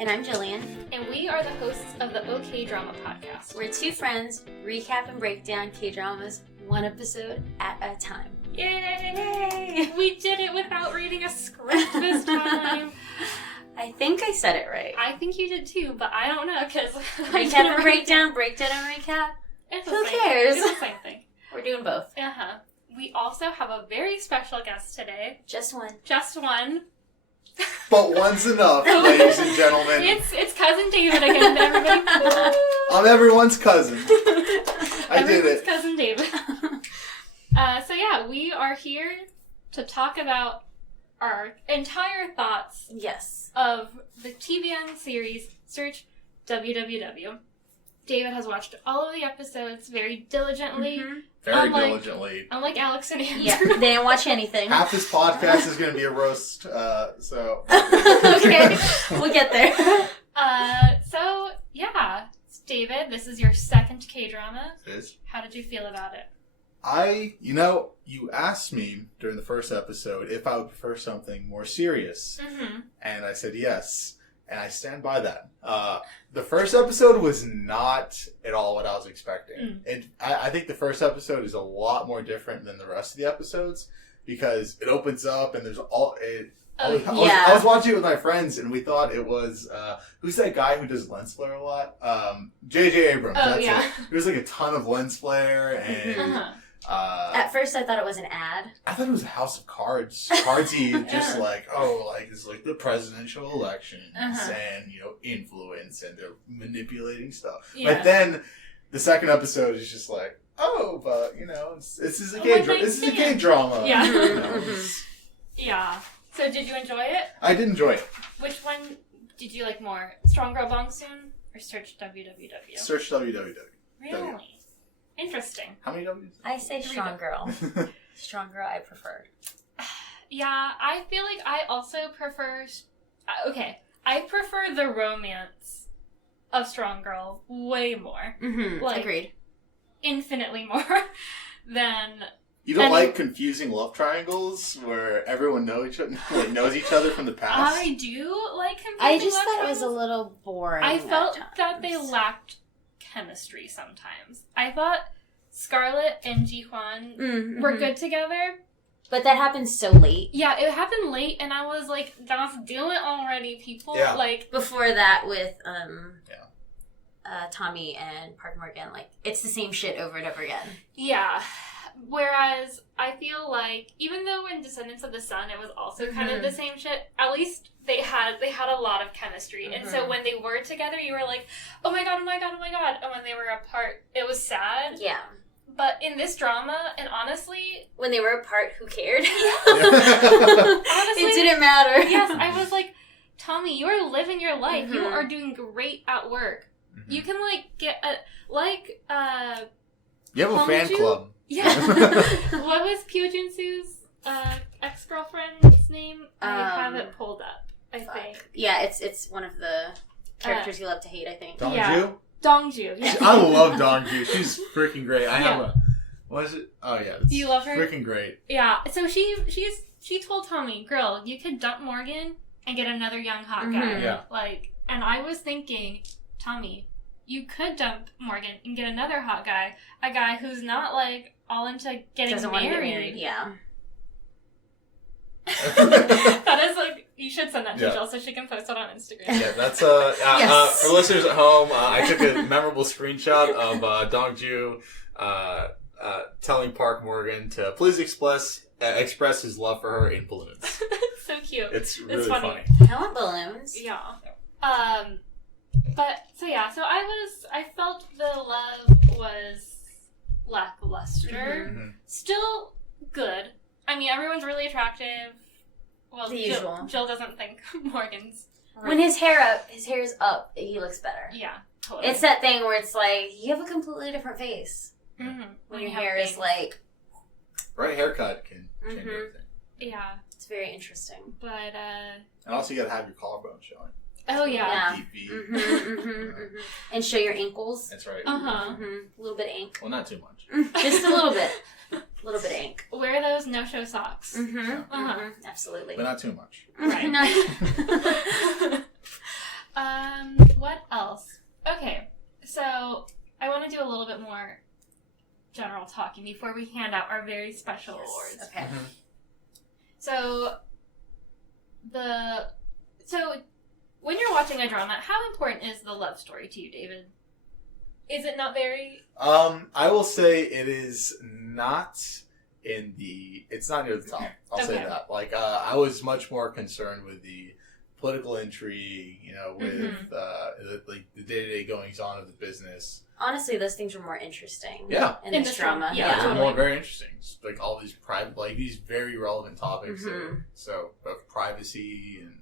And I'm Jillian. And we are the hosts of the OK Drama Podcast. We're two friends, recap and break down K-dramas one episode at a time. Yay! We did it without reading a script this time. I think I said it right. I think you did too, but I don't know because recap and breakdown, breakdown and recap. Who cares? It's the same thing. We're doing both. Uh-huh. We also have a very special guest today. Just one. Just one. But one's enough, ladies and gentlemen. It's Cousin David again, everybody. I'm everyone's cousin. I did it. Cousin David. So yeah, we are here to talk about our entire thoughts Yes. of the TVN series Search WWW. David has watched all of the episodes very diligently. Mm-hmm. Very diligently. Unlike Alex and Andrew. Yeah, they didn't watch anything. Half this podcast is going to be a roast, so... Okay, we'll get there. So, yeah. David, this is your second K-drama. It is. How did you feel about it? You asked me during the first episode if I would prefer something more serious. Mm-hmm. And I said yes. And I stand by that. The first episode was not at all what I was expecting. I think the first episode is a lot more different than the rest of the episodes because it opens up and there's all... I was watching it with my friends and we thought it was... who's that guy who does lens flare a lot? J.J. Abrams. Oh, that's yeah. it. There's like a ton of lens flare and... At first I thought it was an ad. I thought it was a House of Cards. Cardsy, just it's like the presidential elections and, influence and they're manipulating stuff. Yeah. But then the second episode is just like, this is a gay drama. Yeah. Yeah. So did you enjoy it? I did enjoy it. Which one did you like more? Strong Girl Bong Soon or Search WWW? Search WWW. Really? Interesting. How many W's? I say Strong Girl. Strong Girl I prefer. Yeah, I feel like I also prefer... Okay, I prefer the romance of Strong Girl way more. Mm-hmm. Agreed. Infinitely more than... You don't like confusing love triangles where everyone knows each other from the past? I do like confusing I just love thought triangles. it was a little boring. I felt at that they times. lacked chemistry sometimes. I thought Scarlett and Ji-hwan were good together. But that happened so late. Yeah, it happened late, and I was like, "Let's do it already, people!" Yeah. Before that, with Tommy and Park Morgan, it's the same shit over and over again. Yeah. Whereas I feel like even though in Descendants of the Sun it was also kind of the same shit, at least they had a lot of chemistry, and so when they were together, you were like, "Oh my god, oh my god, oh my god!" And when they were apart, it was sad. Yeah. But in this drama, and honestly... When they were apart, who cared? Honestly, it didn't matter. Yes, I was like, Tommy, you are living your life. You are doing great at work. Mm-hmm. You can, get a... You have a fan club. Yeah. What was Pyo Jin-soo's ex-girlfriend's name? I have it pulled up, I think. Yeah, it's one of the characters you love to hate, I think. Dongju? Dongju, yeah. I love Dongju. She's freaking great. I have a... What is it? Oh, yeah. Do you love her? Freaking great. Yeah. So she told Tommy, girl, you could dump Morgan and get another young hot guy. Yeah. And I was thinking, Tommy, you could dump Morgan and get another hot guy. A guy who's not, all into getting Doesn't married. Want to get married, yeah. That is, you should send that to Jill so she can post it on Instagram. Yeah, that's, Yes. for listeners at home, I took a memorable screenshot of Dongju telling Park Morgan to please express his love for her in balloons. It's so cute. It's really funny. I want balloons. Yeah. So I felt the love was lackluster. Mm-hmm. Still good. I mean, everyone's really attractive. Well, The usual. Jill doesn't think Morgan's... When his hair's up, he looks better. Yeah, totally. It's that thing where it's you have a completely different face. Mm-hmm. When your hair is Right haircut can change everything. Yeah. It's very interesting. But, And also you gotta have your collarbone showing. Oh, yeah. Deep V. And show your ankles. That's right. Uh-huh. A little bit of ink. Well, not too much. Just a little bit. A little bit of ink. Wear those no-show socks. Absolutely. But not too much. Right. What else? Okay, so I want to do a little bit more general talking before we hand out our very special awards. Okay. So when you're watching a drama, how important is the love story to you, David? Is it not very? I will say it is not it's not near the top. I'll say that. Like, I was much more concerned with the political intrigue, with like the day-to-day goings-on of the business. Honestly, those things were more interesting. Yeah. In this drama. Yeah, They're totally. more very interesting. Like all these private, like these very relevant topics. So of privacy and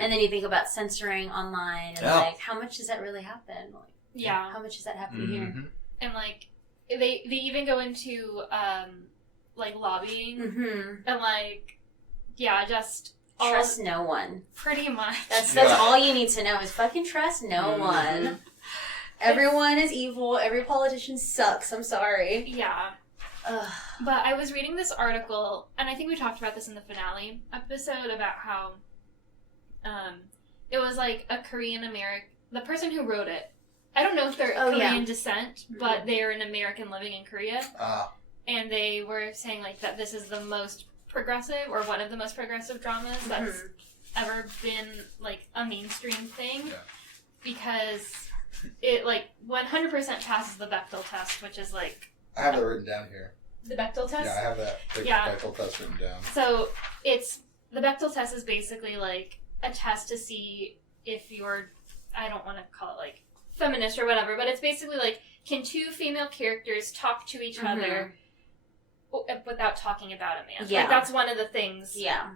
And then you think about censoring online and like, how much does that really happen? Like, how much is that happening here? And like they even go into like lobbying and like just trust no one. Pretty much. That's all you need to know is fucking trust no one. Everyone is evil. Every politician sucks. I'm sorry. Yeah. Ugh. But I was reading this article, and I think we talked about this in the finale episode about how it was like a Korean American. The person who wrote it, I don't know if they're Korean descent, but they're an American living in Korea. And they were saying like that this is the most progressive, or one of the most progressive dramas that's ever been like a mainstream thing, because it like 100% passes the Bechdel test, which is like I have that written down here. The Bechdel test? Yeah, I have that Bechdel test written down. So the Bechdel test is basically like a test to see if you're, I don't want to call it like feminist or whatever, but it's basically like, can two female characters talk to each other without talking about a man? Yeah. Like, that's one of the things. Yeah.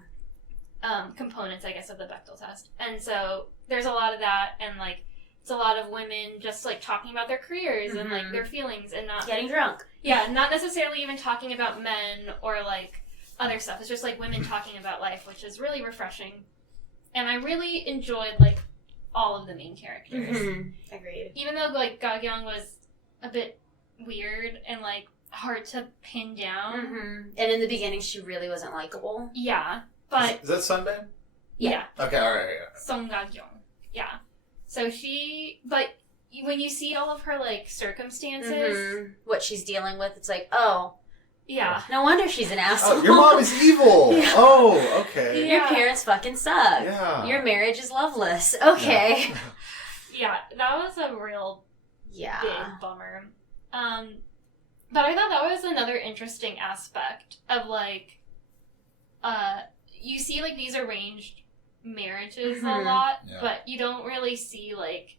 Components, I guess, of the Bechdel test. And so there's a lot of that, and like it's a lot of women just like talking about their careers and like their feelings, and not getting drunk. Yeah, not necessarily even talking about men or like other stuff. It's just like women talking about life, which is really refreshing. And I really enjoyed like all of the main characters. Agreed. Even though like Ga-kyung was a bit weird and like hard to pin down. And in the beginning, she really wasn't likable. Yeah, but is that Sunday? Yeah. Okay, all right. Song Ga-kyung. Yeah. So but when you see all of her like circumstances, what she's dealing with, it's like, oh, yeah, no wonder she's an asshole. Oh, your mom is evil. Yeah. Oh, okay. Your parents fucking suck. Yeah. Your marriage is loveless. Okay. Yeah, that was a real big bummer. But I thought that was another interesting aspect of like, you see like these arranged marriages a lot, but you don't really see like,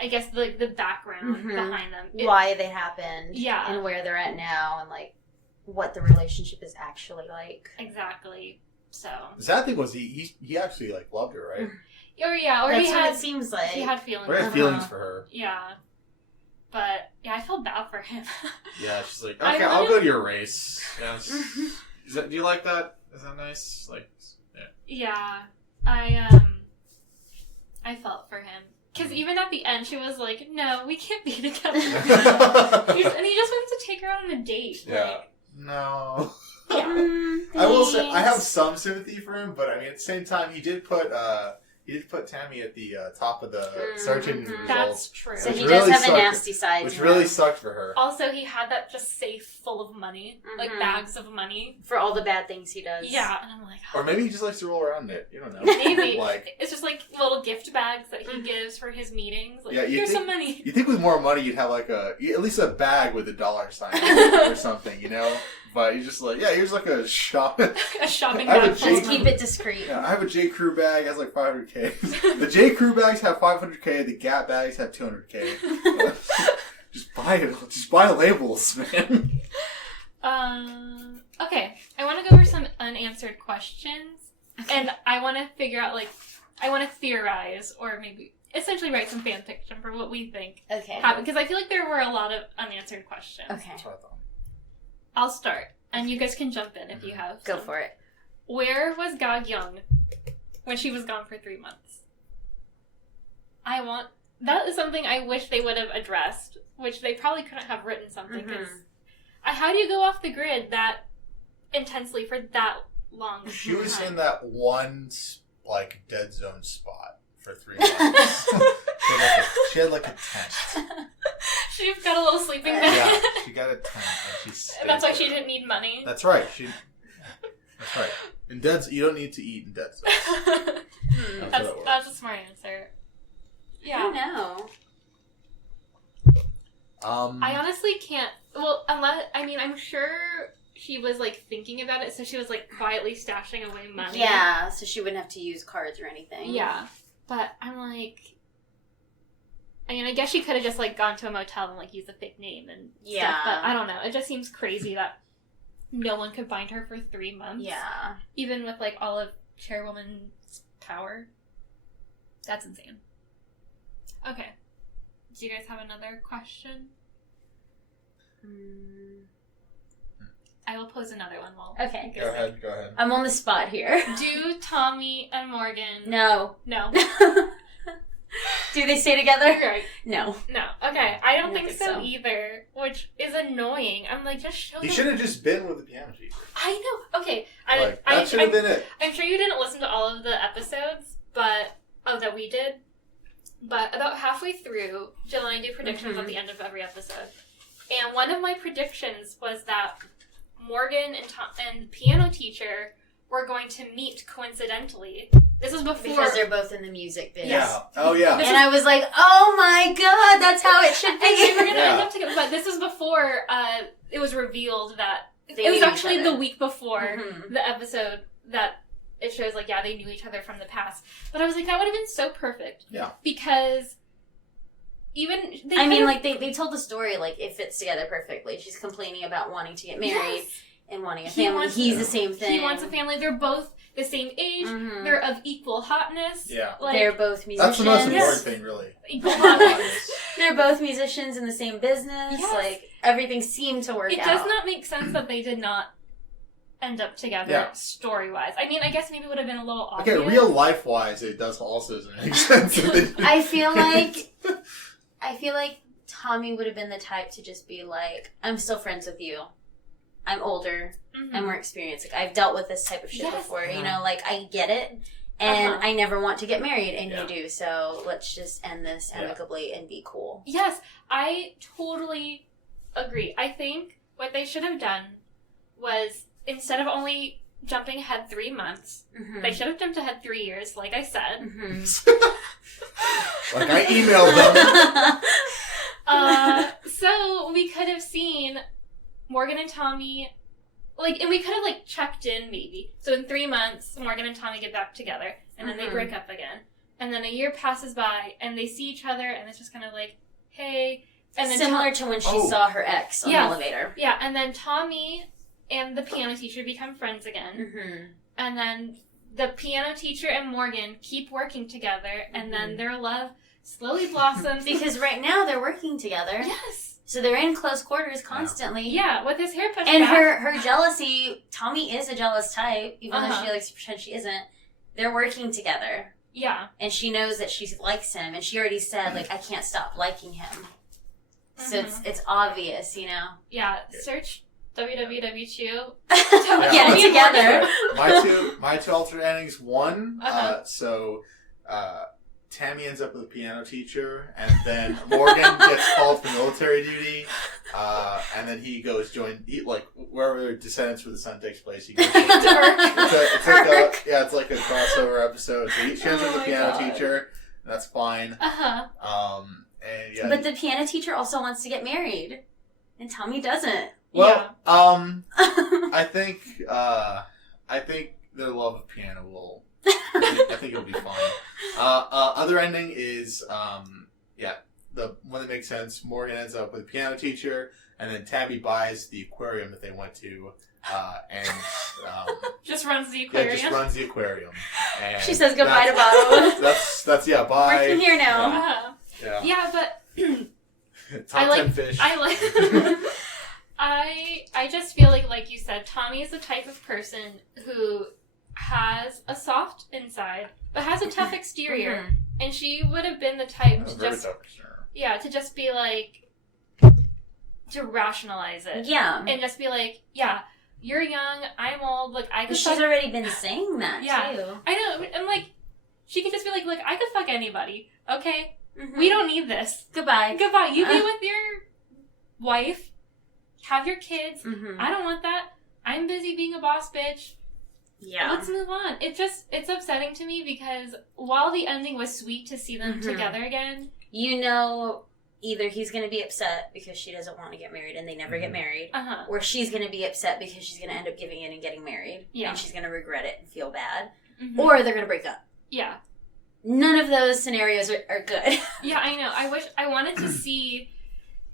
I guess the background behind them. Why they happened. Yeah. And where they're at now, and like what the relationship is actually like. Exactly. So the sad thing was he actually like loved her, right? Or yeah, or that's he what had, it seems like. he had feelings. Or he had feelings for her. Yeah. But yeah, I felt bad for him. Yeah, she's like, okay, I'll go to your race. Yes. Do you like that? Is that nice? Like, yeah. I felt for him. Because even at the end, she was like, no, we can't be together. And he just wanted to take her on a date. Yeah. Like, no. Yeah. I will say, I have some sympathy for him, but I mean, at the same time, he did put Tammy at the top of the search engine results. That's true. So he which does really have a sucked- nasty side. Which to really him. sucked for her. Also, he had that just safe full of money. Like bags of money. For all the bad things he does. Yeah. And I'm like, oh. Or maybe he just likes to roll around in it. You don't know. Maybe. Like, it's just like little gift bags that he gives for his meetings. Like, Yeah, you here's think- some money. you think with more money you'd have like at least a bag with a $sign or something, you know? But he's just like, yeah, here's like a shop. A shopping I have bag. a full Let's of keep money. it discreet. Yeah, I have a J. Crew bag. It has like 500K. The J. Crew bags have 500K. The Gap bags have 200K. Just buy it. Just buy labels, man. Okay. I want to go over some unanswered questions. And I want to figure out, like, I want to theorize, or maybe essentially write some fan fiction for what we think Okay. happened. Because I feel like there were a lot of unanswered questions. Okay. That's what I thought. I'll start. And you guys can jump in if you have Go some. for it. Where was Ga-kyung when she was gone for 3 months? That is something I wish they would have addressed, which they probably couldn't have written something, because how do you go off the grid that intensely for that long? She was time? in that one like dead zone spot for 3 months. She had like a tent. She got a little sleeping bag. Yeah, she got a tent and she And that's why she there. didn't need money. That's right. That's right. In dead, you don't need to eat in dead cells. That's a smart answer. Yeah. I don't know. I honestly can't. Well, unless I'm sure she was like thinking about it, so she was like quietly stashing away money. Yeah, so she wouldn't have to use cards or anything. Yeah, but I'm like, I guess she could have just like gone to a motel and like used a fake name and stuff. But I don't know. It just seems crazy that no one could find her for 3 months. Yeah. Even with like all of Chairwoman's power. That's insane. Okay. Do you guys have another question? I will pose another one while. Okay. Go ahead. I'm on the spot here. Do Tommy and Morgan? No. No. Do they stay together? Right. No. No. Okay. I don't I don't think think so so. either, which is annoying. I'm like, just show He them. should have just been with the piano teacher. I know. Okay. That should have been it. I'm sure you didn't listen to all of the episodes, that we did. But about halfway through, Jill and I do predictions at the end of every episode. And one of my predictions was that Morgan and the piano teacher were going to meet coincidentally. This was before. Because they're both in the music biz. Yeah. Oh yeah. And I was like, oh my god, that's how it should And they were be. going to end up together. But this was before it was revealed that... They it was knew each actually other. the week before Mhm. the episode that it shows, like, yeah, they knew each other from the past. But I was like, that would have been so perfect. Yeah. Because even... they told the story, like, it fits together perfectly. She's complaining about wanting to get married and wanting a family. He's the same thing. He wants a family. They're both the same age. Mhm. They're of equal hotness. Yeah. Like, They're both musicians. That's the most important thing, really. equal hotness. They're both musicians in the same business. Yes. Like, everything seemed to work It out. does not make sense that they did not end up together Yeah. story-wise. I mean, I guess maybe it would have been a little obvious. Okay, real life wise, it does also doesn't make sense. I feel like Tommy would have been the type to just be like, I'm still friends with you. I'm older. Mhm. I'm more experienced. Like, I've dealt with this type of shit Yes. before. You know, like, I get it. And I never want to get married, and Yeah. you do. So let's just end this amicably and be cool. Yes, I totally agree. I think what they should have done was, instead of only jumping ahead 3 months, Mm-hmm. they should have jumped ahead 3 years, like I said. Mm-hmm. Like I emailed them. So we could have seen Morgan and Tommy, and we could have, checked in, maybe. So in 3 months, Morgan and Tommy get back together, and then they Mhm. break up again. And then a year passes by, and they see each other, and it's just kind of like, hey. And then Similar to when she saw her ex on the elevator. Yeah, and then Tommy and the piano teacher become friends again. Mm-hmm. And then the piano teacher and Morgan keep working together, and then their love slowly blossoms. Because right now they're working together. Yes. So they're in close quarters constantly. Yeah, with his hair pushed And back. her jealousy, Tommy is a jealous type, even though Uh-huh. she likes to pretend she isn't. They're working together. Yeah. And she knows that she likes him, and she already said, I can't stop liking him. So it's obvious, you know? Yeah, search www. Get it together. My two alternate endings. One, Uh-huh. Tammy ends up with a piano teacher, and then Morgan gets called for military duty, and then he goes wherever Descendants for the Sun takes place. He goes. It's like a crossover episode. So she ends up with a piano teacher. And that's fine. Uh-huh. And yeah. But the piano teacher also wants to get married, and Tommy doesn't. Well, I think their love of piano will. I think it'll be fine. Other ending is the one that makes sense. Morgan ends up with a piano teacher, and then Tabby buys the aquarium that they went to, and just runs the aquarium. just runs the aquarium. And She says goodbye to Bottle. That's bye. Working here now. Uh-huh. Yeah, but Top 10 fish. I just feel like you said, Tommy is the type of person who has a soft inside, but has a tough exterior. Mhm. And she would have been the type to Very just, tough, sure. to just be to rationalize it. Yeah. And just be like, yeah, you're young, I'm old, I But could she's already been saying that, Yeah. too. I know, I'm like, She could just be like, look, I could fuck anybody. Okay? Mm-hmm. We don't need this. Goodbye. Goodbye. You be with your wife. Have your kids. Mm-hmm. I don't want that. I'm busy being a boss bitch. Yeah. Let's move on. It's upsetting to me because while the ending was sweet to see them together again, you know, either he's going to be upset because she doesn't want to get married and they never get married, or she's going to be upset because she's going to end up giving in and getting married, and she's going to regret it and feel bad, or they're going to break up. Yeah. None of those scenarios are good. Yeah, I know. I wanted to see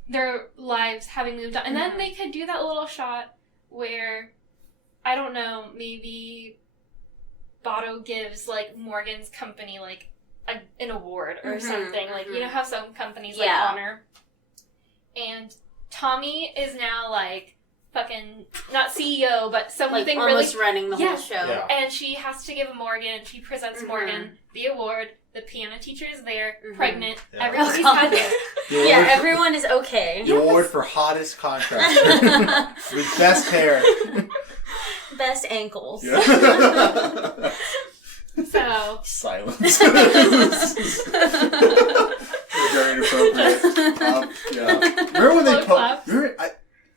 their lives having moved on. And then they could do that little shot where, I don't know, maybe Bato gives, like, Morgan's company, like, an award or something. Like, you know how some companies, like, honor. And Tommy is now, like, fucking, not CEO, but something like, really... almost running the whole show. Yeah. And she has to give Morgan, she presents Morgan the award. The piano teacher is there, pregnant. Yeah. Everybody's had there. Yeah, everyone is okay. The award for hottest contractor with best hair. Best ankles. Yeah. So. Silence. Very inappropriate. Yeah. Remember when they post?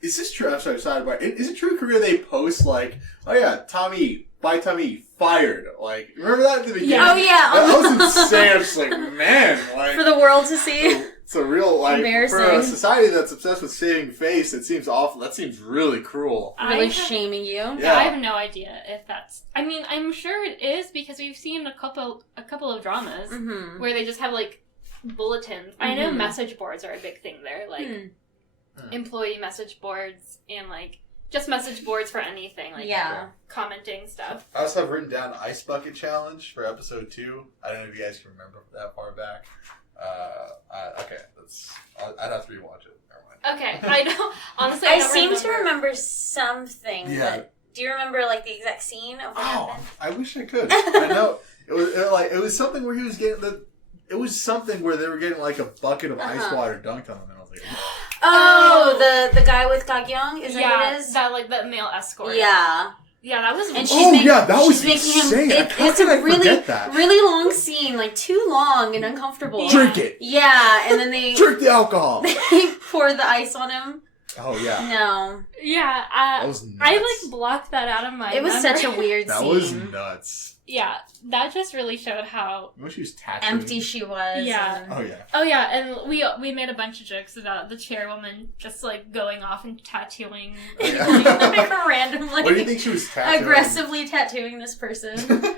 Is this true? I'm sorry, sidebar. Is it true in Korea they post like, oh yeah, Tommy fired? Like, remember that at the beginning? Oh yeah. That was insane. I'm just like, man, like for the world to see. It's a real like embarrassing. For a society that's obsessed with saving face. It seems awful. That seems really cruel. Really shaming you. Yeah. I have no idea if that's. I mean, I'm sure it is because we've seen a couple of dramas where they just have like bulletins. I know message boards are a big thing there, like employee message boards and like just message boards for anything, like commenting stuff. I also have written down Ice Bucket Challenge for episode 2. I don't know if you guys can remember that far back. Okay, I'd have to rewatch it. Never mind. Okay, I don't. Honestly, I seem to remember something. Yeah. But do you remember like the exact scene of what happened? I wish I could. I know it was something where he was getting It was something where they were getting like a bucket of ice water dunked on him, and I was like, oh, the guy with Gagyeong, is that what it is? that like the male escort. Yeah. Yeah, that was. And that was making insane. him. How It's could a I forget that? really long scene, like too long and uncomfortable. Drink it. Yeah, and then they Drink the alcohol. they pour the ice on him. Oh yeah. No. Yeah, That was nuts. I like blocked that out of my. It was memory. such a weird That scene. was nuts. Yeah, that just really showed how When she was tattooing. Empty she was. Yeah. and- Oh yeah. Oh yeah, and we made a bunch of jokes about the chairwoman just like going off and tattooing. Oh, yeah. like randomly. What do you think she was tattooing? aggressively tattooing this person.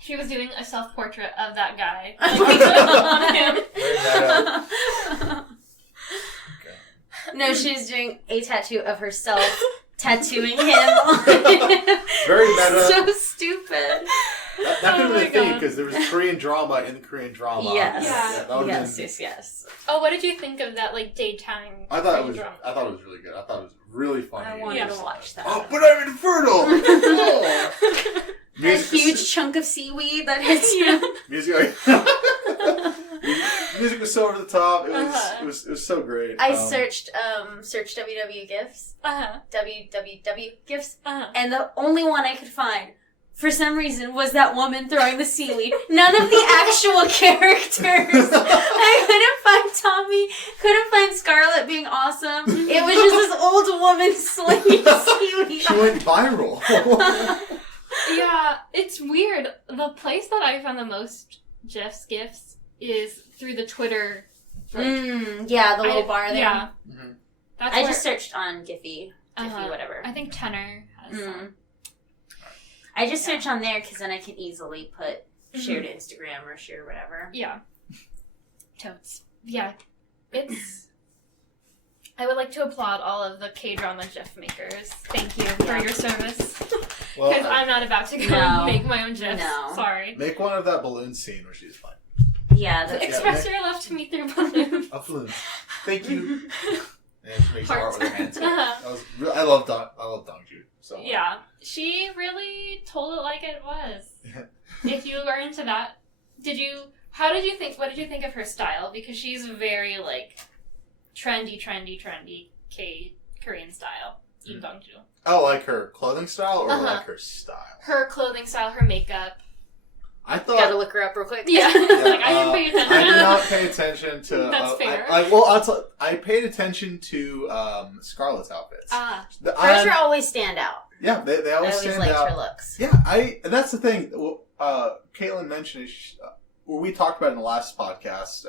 She was doing a self-portrait of that guy. on him. Wearing that up. No, she's doing a tattoo of herself tattooing him on him. Very meta. So stupid. That could have Oh been my a thing God. because there was Korean drama in the Korean drama. Yes. Yeah. that would've Yes, been- yes. Oh, what did you think of that like daytime? I thought it was. drama? I thought it was really good. I thought it was really funny. I wanted to watch that. Oh, but I'm infertile. Oh. A huge chunk of seaweed that hits you. Music. Music was so over the top. It was so great. I searched WW GIFs. Uh-huh. WWW GIFs. Uh-huh. And the only one I could find, for some reason, was that woman throwing the seaweed. None of the actual characters. I couldn't find Tommy, couldn't find Scarlett being awesome. It was just this old woman slinging seaweed. She went viral. Yeah, it's weird. The place that I found the most Jeff's gifts is through the Twitter. Like, Yeah, the little bar there. Yeah. Mm-hmm. That's I where- just searched on Giphy, Uh-huh. whatever. I think Tenor has some. I just search on there because then I can easily put share to Instagram or share whatever. Yeah. Totes. Yeah. It's... I would like to applaud all of the K-drama Jeff makers. Thank you for your service. Well, Because I'm not about to go No. and make my own GIFs. No. Sorry. make one of that balloon scene where she's fine. Yeah, that's Express your love to me through balloons. A balloon. Thank you. And she makes art Hearts. with her hands. Uh-huh. That was I love Dongju so much. Yeah. She really told it like it was. If you are into that, what did you think of her style? Because she's very, like, trendy Korean style. Im Dongju. Oh, like her clothing style or Uh-huh. like her style? Her clothing style, her makeup. I thought Gotta look her up real quick. Yeah. Like, I didn't pick I thought Yeah, like, I didn't pay attention. I did not pay attention to. That's fair. I paid attention to Scarlett's outfits. Hers are always stand out. Yeah, they I always always stand liked out. her looks. Yeah, and that's the thing. Caitlin mentioned we talked about in the last podcast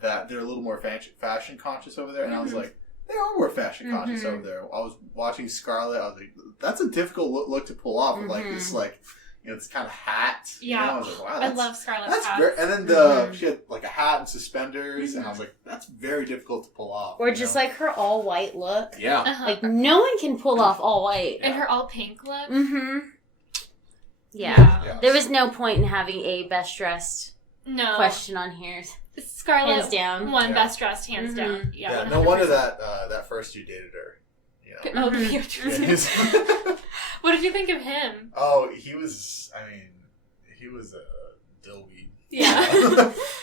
that they're a little more fashion conscious over there, and I was like, they are more fashion conscious over there. I was watching Scarlett. I was like, that's a difficult look to pull off with like this this kind of hat. Yeah, I was like, wow, I love Scarlett's that's hats. and then she had like a hat and suspenders, and I was like, that's very difficult to pull off. Or just like her all white look. Yeah. Uh-huh. Like no one can pull off all white. And her all pink look. Yeah. There was no point in having a best dressed question on here. Scarlett hands down. won best dressed, hands down. Yeah, 100%. no wonder that first you dated her. You know. Oh, Yeah, what did you think of him? Oh, he was a dillweed. Yeah.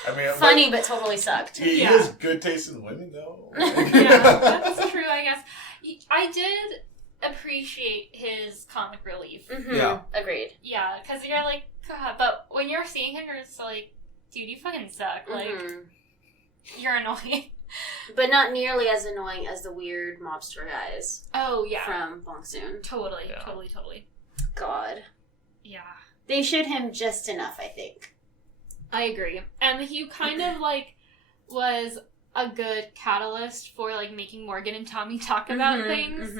I mean, Funny, but totally sucked. He has good taste in women, though. Yeah, that's true, I guess. I did appreciate his comic relief. Yeah. Agreed. Yeah, because you're like, God, but when you're seeing him, you're just like, dude, you fucking suck. Like, you're annoying. But not nearly as annoying as the weird mobster guys. Oh, yeah. From Bong Soon. Totally. God. Yeah. They showed him just enough, I think. I agree. And he kind of, like, was a good catalyst for, like, making Morgan and Tommy talk about things.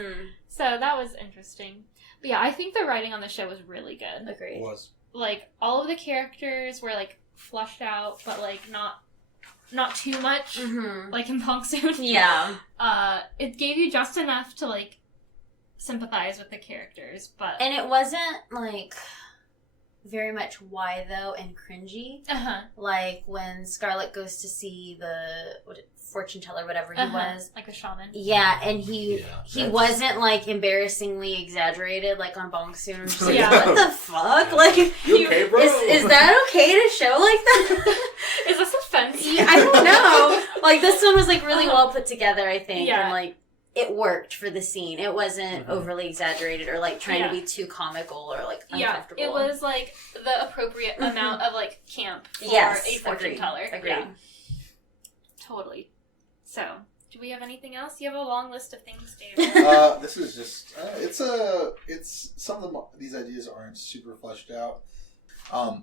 So that was interesting. But yeah, I think the writing on the show was really good. Agreed. It was. Like, all of the characters were, like, flushed out, but, like, not too much, like in Bong Soon. Yeah. It gave you just enough to, like, sympathize with the characters, but... And it wasn't, like, very much why, though, and cringy. Like, when Scarlett goes to see the fortune teller, whatever he was. Like a shaman. Yeah, and he wasn't, like, embarrassingly exaggerated, like, on Bong Soon. Just like, Yeah. what the fuck? Like, You okay, bro? Is that okay to show like that? Is this offensive? Yeah, I don't know. Like, this one was, like, really well put together, I think. Yeah. And, like, it worked for the scene. It wasn't overly exaggerated or, like, trying to be too comical or, like, uncomfortable. Yeah, it was, like, the appropriate amount of, like, camp for a fortune teller. Agreed. Yeah. Totally. So, do we have anything else? You have a long list of things, David. This is just it's some of these ideas aren't super fleshed out.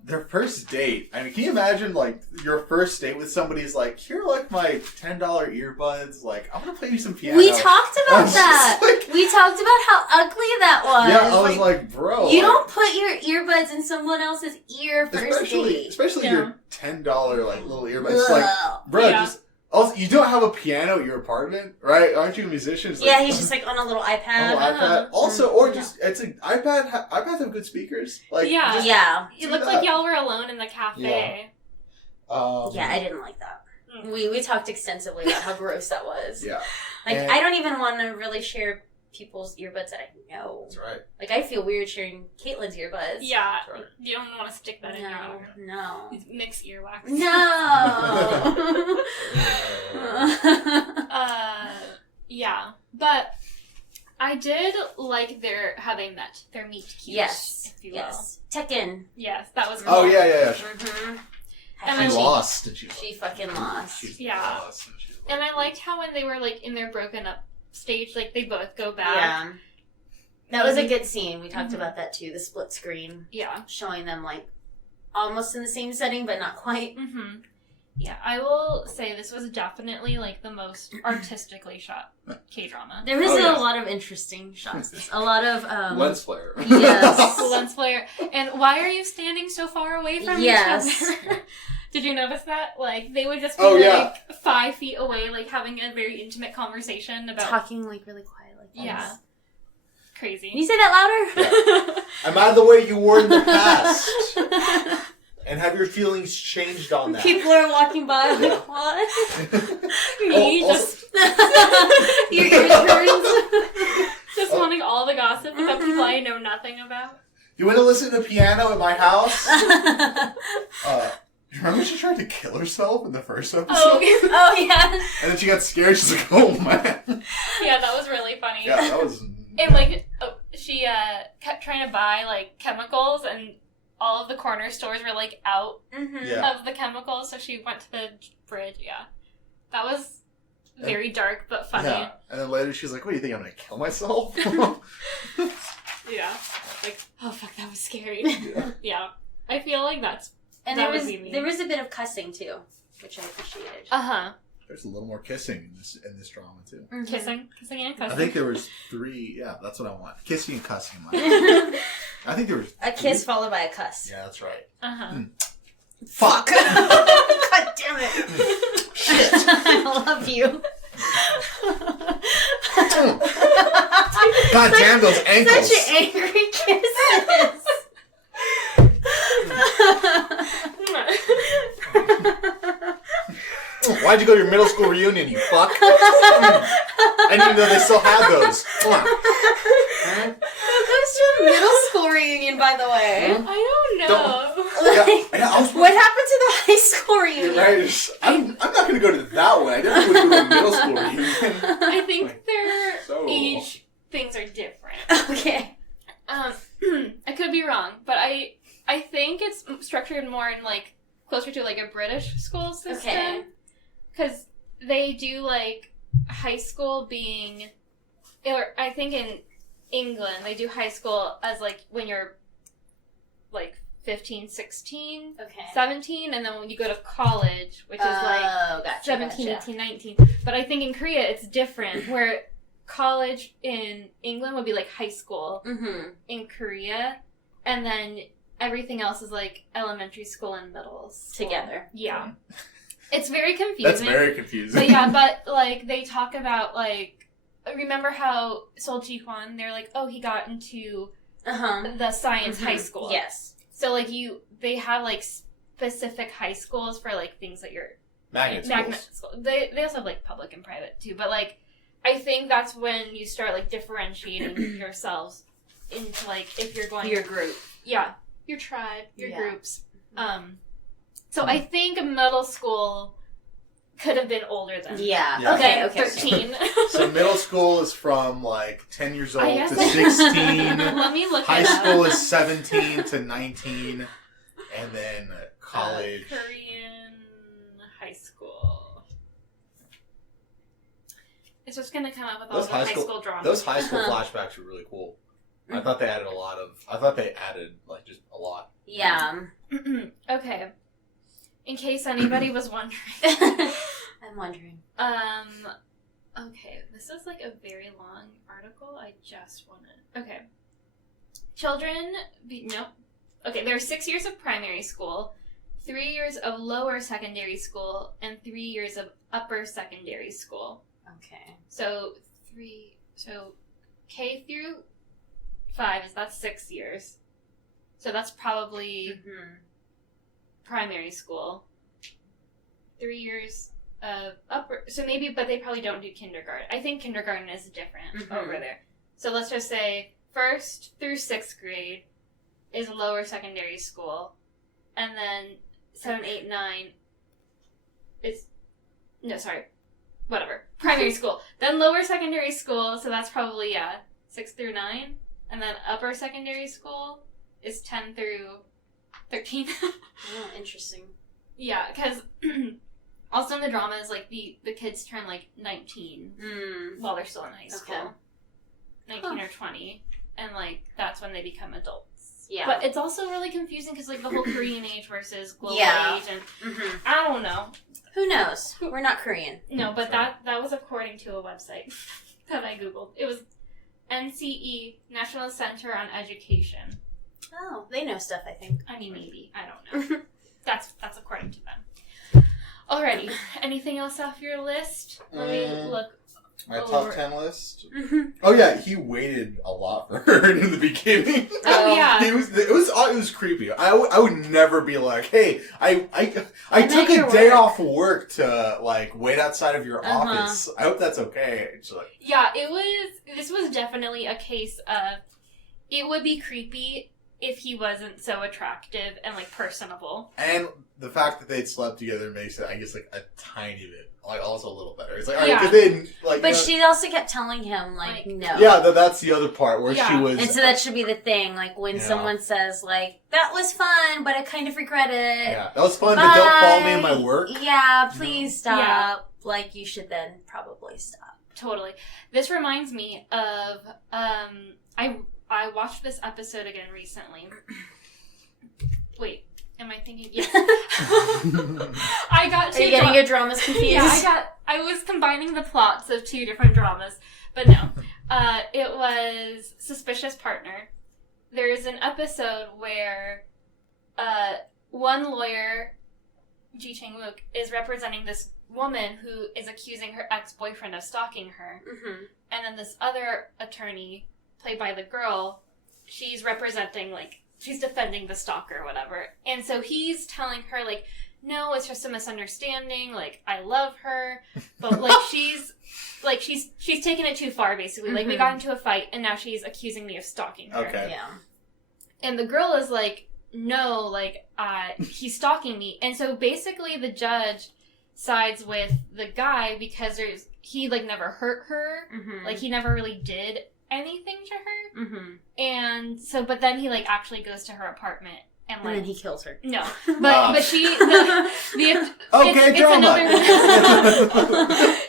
Their first date. I mean, can you imagine like your first date with somebody is like, here are like my $10 earbuds. Like, I'm gonna play you some piano. We talked about that. Like, We talked about how ugly that was. yeah, I was like, bro, you don't put your earbuds in someone else's ear first date. especially your $10 like little earbuds. It's like, bro, just. Also, you don't have a piano at your apartment, right? Aren't you a musician? It's Yeah, like, he's just like on a little iPad. iPad. Also, or just it's an iPad. iPads have good speakers. Like, Yeah. just Yeah. It looked like y'all were alone in the cafe. Yeah, I didn't like that. We talked extensively about how gross that was. Yeah. Like, And- I don't even want to really share people's earbuds that I know. That's right. Like, I feel weird sharing Caitlin's earbuds. Yeah. That's right. You don't want to stick that in your ear. No. Mix earwax. No. Yeah. But I did like how they met. Their meet cute. Yes. If you will. Yes. Tekken. Yes, that was cool. Oh yeah. Mm-hmm. And She I- lost. She fucking lost. Yeah. And I liked how when they were like in their broken up stage, like they both go back. Yeah. That was a good scene. We talked about that too. The split screen. Yeah. Showing them like almost in the same setting, but not quite. Mm-hmm. Yeah, I will say this was definitely like the most artistically shot K-drama. There was a lot of interesting shots. A lot of lens flare. Yes. Lens flare. And why are you standing so far away from each other? Did you notice that? Like, they would just be 5 feet away, like, having a very intimate conversation about... Talking, like, really quiet like this. Yeah. Crazy. Can you say that louder? Yeah. Am I the way you were in the past? And have your feelings changed on that? People are walking by like, what? Me just... Your ear turns. Just wanting all the gossip about people I know nothing about. You want to listen to piano at my house? You remember she tried to kill herself in the first episode? Oh, yeah. And then she got scared. She's like, oh, man. Yeah, that was really funny. Yeah, that was... And, like, she kept trying to buy, like, chemicals, and all of the corner stores were like out Yeah. of the chemicals, so she went to the bridge. Yeah, that was very dark but funny. Yeah. And then later she's like, "What do you think? I'm gonna kill myself?" Yeah, like, oh fuck, that was scary. Yeah. Yeah, I feel like that's And that there would be me. was a bit of cussing too, which I appreciated. There's a little more kissing in this drama too. Mhm. kissing and I cussing. think there was 3. Yeah, that's what I want. Kissing and cussing. I think there was A kiss followed by a cuss. Yeah, that's right. Fuck. God damn it. Shit. I love you. God damn those ankles. Such angry kisses. Why'd you go to your middle school reunion, you fuck? I didn't even know they still had those. Come on. Who goes to a middle school reunion, by the way? I don't know. What happened to the high school reunion? Right. I'm not going to go to that one. I definitely would go to a middle school reunion. I think their So- age things are different. Okay. I could be wrong, but I think it's structured more in like closer to like a British school system. Okay. Because they do like high school being, or I think in England they do high school as like when you're like 15, 16, Okay. 17, and then when you go to college, which is like gotcha, 17, gotcha. 18, 19. But I think in Korea it's different, where college in England would be like high school Mm-hmm. in Korea, and then everything else is like elementary school and middle school. Together. Yeah. It's very confusing. That's very confusing. But yeah, but like they talk about like, remember how Sol Ji-hwan, they're like, oh, he got into Uh-huh. the science high school. Yes. So like they have like specific high schools for like things that you're Magnet schools. school. They also have like public and private too, but like I think that's when you start like differentiating yourselves into like if you're going Your group. yeah, your tribe, your Yeah. groups. So I think middle school could have been older than Yeah. Yeah. Okay. 13. So middle school is from like 10 years I old guess to I- 16. Let me look High it up. school is 17 to 19. And then college. Korean high school. It's just gonna come up with all Those the high high school- school dramas. Those high school Uh-huh. flashbacks were really cool. I thought they added like just a lot. Yeah. Okay. In case anybody was wondering. I'm wondering. Okay, this is like a very long article. I just want to. Okay. Nope. Okay, there are 6 years of primary school, 3 years of lower secondary school, and 3 years of upper secondary school. Okay. So K through 5 that's 6 years. So that's probably Mm-hmm. primary school. 3 years of upper, so maybe, but they probably don't do kindergarten. I think kindergarten is different Mhm. over there. So let's just say 1st through 6th grade is lower secondary school, and then 7, 8, 9 is, no, sorry, whatever, primary school. Then lower secondary school, so that's probably, 6 through 9, and then upper secondary school is 10 through 13. Oh, interesting. Yeah, because also in the dramas, like, the kids turn, like, 19 while they're still in high school. Okay. 19 or 20. And, like, that's when they become adults. Yeah. But it's also really confusing because, like, the whole Korean age versus global Yeah. age. And Mm-hmm. I don't know. Who knows? We're not Korean. No, but that was according to a website that I Googled. It was NCE, National Center on Education. Oh, they know stuff, I think. I mean, maybe. I don't know. That's according to them. Alrighty. Anything else off your list? Let me look. My over. top 10 list. Mm-hmm. Oh yeah, he waited a lot for her in the beginning. Oh, yeah. It was creepy. I would never be like, hey, I took your a day work. off work to like wait outside of your Uh-huh. office. I hope that's okay. It's like, Yeah, this was definitely a case of, it would be creepy if he wasn't so attractive and, like, personable. And the fact that they'd slept together makes it, I guess, like, a tiny bit, like, also a little better. It's like, alright, because they didn't, like... But she also kept telling him, like, no. Yeah, that's the other part, where she was... And so that should be the thing, like, when someone says, like, that was fun, but I kind of regret it. Yeah, that was fun, but don't follow me in my work. Yeah, please stop. Yeah. Like, you should then probably stop. Totally. This reminds me of, I watched this episode again recently. Wait, am I thinking? Yes. I got two. Are you getting your dramas confused? Yeah, I was combining the plots of two different dramas, but no. It was Suspicious Partner. There's an episode where one lawyer, Ji Chang-wook, is representing this woman who is accusing her ex-boyfriend of stalking her. Mm-hmm. And then this other attorney, played by the girl, she's representing, like, she's defending the stalker or whatever. And so he's telling her, like, no, it's just a misunderstanding, like, I love her, but, like, she's taken it too far, basically. Like, we got into a fight, and now she's accusing me of stalking her. Okay. Yeah. And the girl is like, no, like, he's stalking me. And so basically the judge sides with the guy because he, like, never hurt her. Mm-hmm. Like, he never really did anything to her. Mm-hmm. And so, but then he, like, actually goes to her apartment. And then he kills her. No. But she... Okay,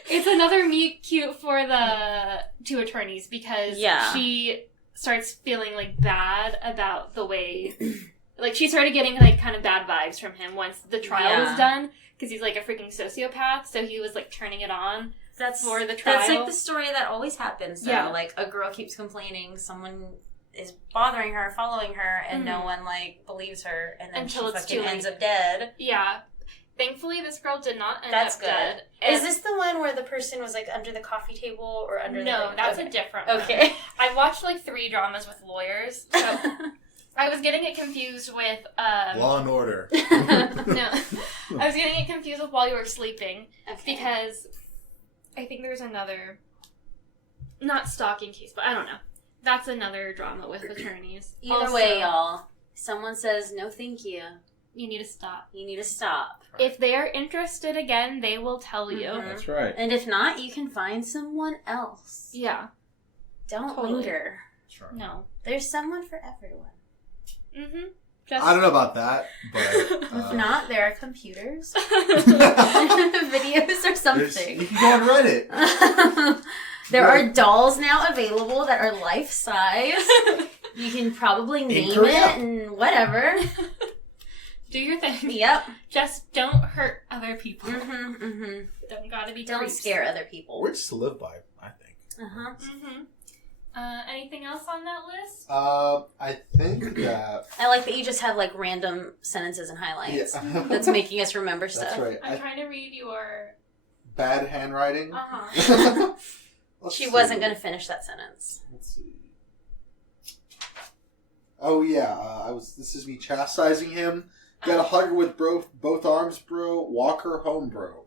it's another meet cute for the two attorneys because she starts feeling, like, bad about the way... Like, she started getting, like, kind of bad vibes from him once the trial was done. Because he's, like, a freaking sociopath. So he was, like, turning it on for the trial. That's, like, the story that always happens. So, like, a girl keeps complaining. Someone is bothering her, following her, and no one, like, believes her. And then until she fucking ends up dead. Yeah. Thankfully, this girl did not end up dead. Is this the one where the person was, like, under the coffee table or under the... No, that's a different one. Okay. I watched, like, 3 dramas with lawyers, so... I was getting it confused with... Law and Order. No. I was getting it confused with While You Were Sleeping. Okay. Because I think there's another... Not stalking case, but I don't know. That's another drama with attorneys. Either way, y'all. Someone says, no thank you. You need to stop. You need to stop. If they are interested again, they will tell you. Mm-hmm. That's right. And if not, you can find someone else. Yeah. Don't linger. Sure. No. There's someone for everyone. Mm-hmm. I don't know about that, but... if not, there are computers. Videos or something. You can go on Reddit. There are dolls now available that are life-size. You can probably name it and whatever. Do your thing. Yep. Just don't hurt other people. Mm-hmm, mm-hmm. Don't gotta be Don't scare other people. Words to live by, I think. Uh-huh. Mm-hmm. Anything else on that list? I think that... I like that you just have, like, random sentences and highlights. Yeah. That's making us remember stuff. That's right. I'm trying to read your... Bad handwriting? Uh-huh. She wasn't going to finish that sentence. Let's see. Oh, yeah. This is me chastising him. Gotta hug her with both arms, bro. Walk her home, bro.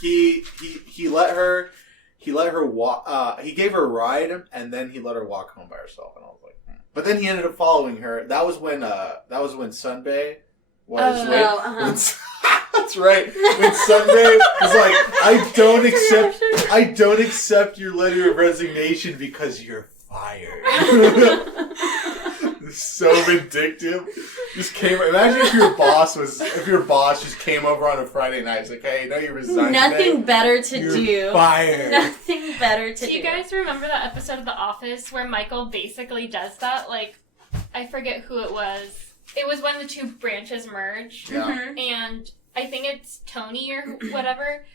He let her... He let her walk. He gave her a ride, and then he let her walk home by herself. And I was like, but then he ended up following her. That was when Sunbae was. That's right. When Sunbae was like, I don't accept your letter of resignation because you're fired. So vindictive. Just came. Imagine if your boss just came over on a Friday night. It's like, hey, no, you resigned. Nothing better to do. You're fired. Nothing better to do. Do you guys remember that episode of The Office where Michael basically does that? Like, I forget who it was. It was when the two branches merge. Yeah. Mm-hmm. And I think it's Tony or whatever.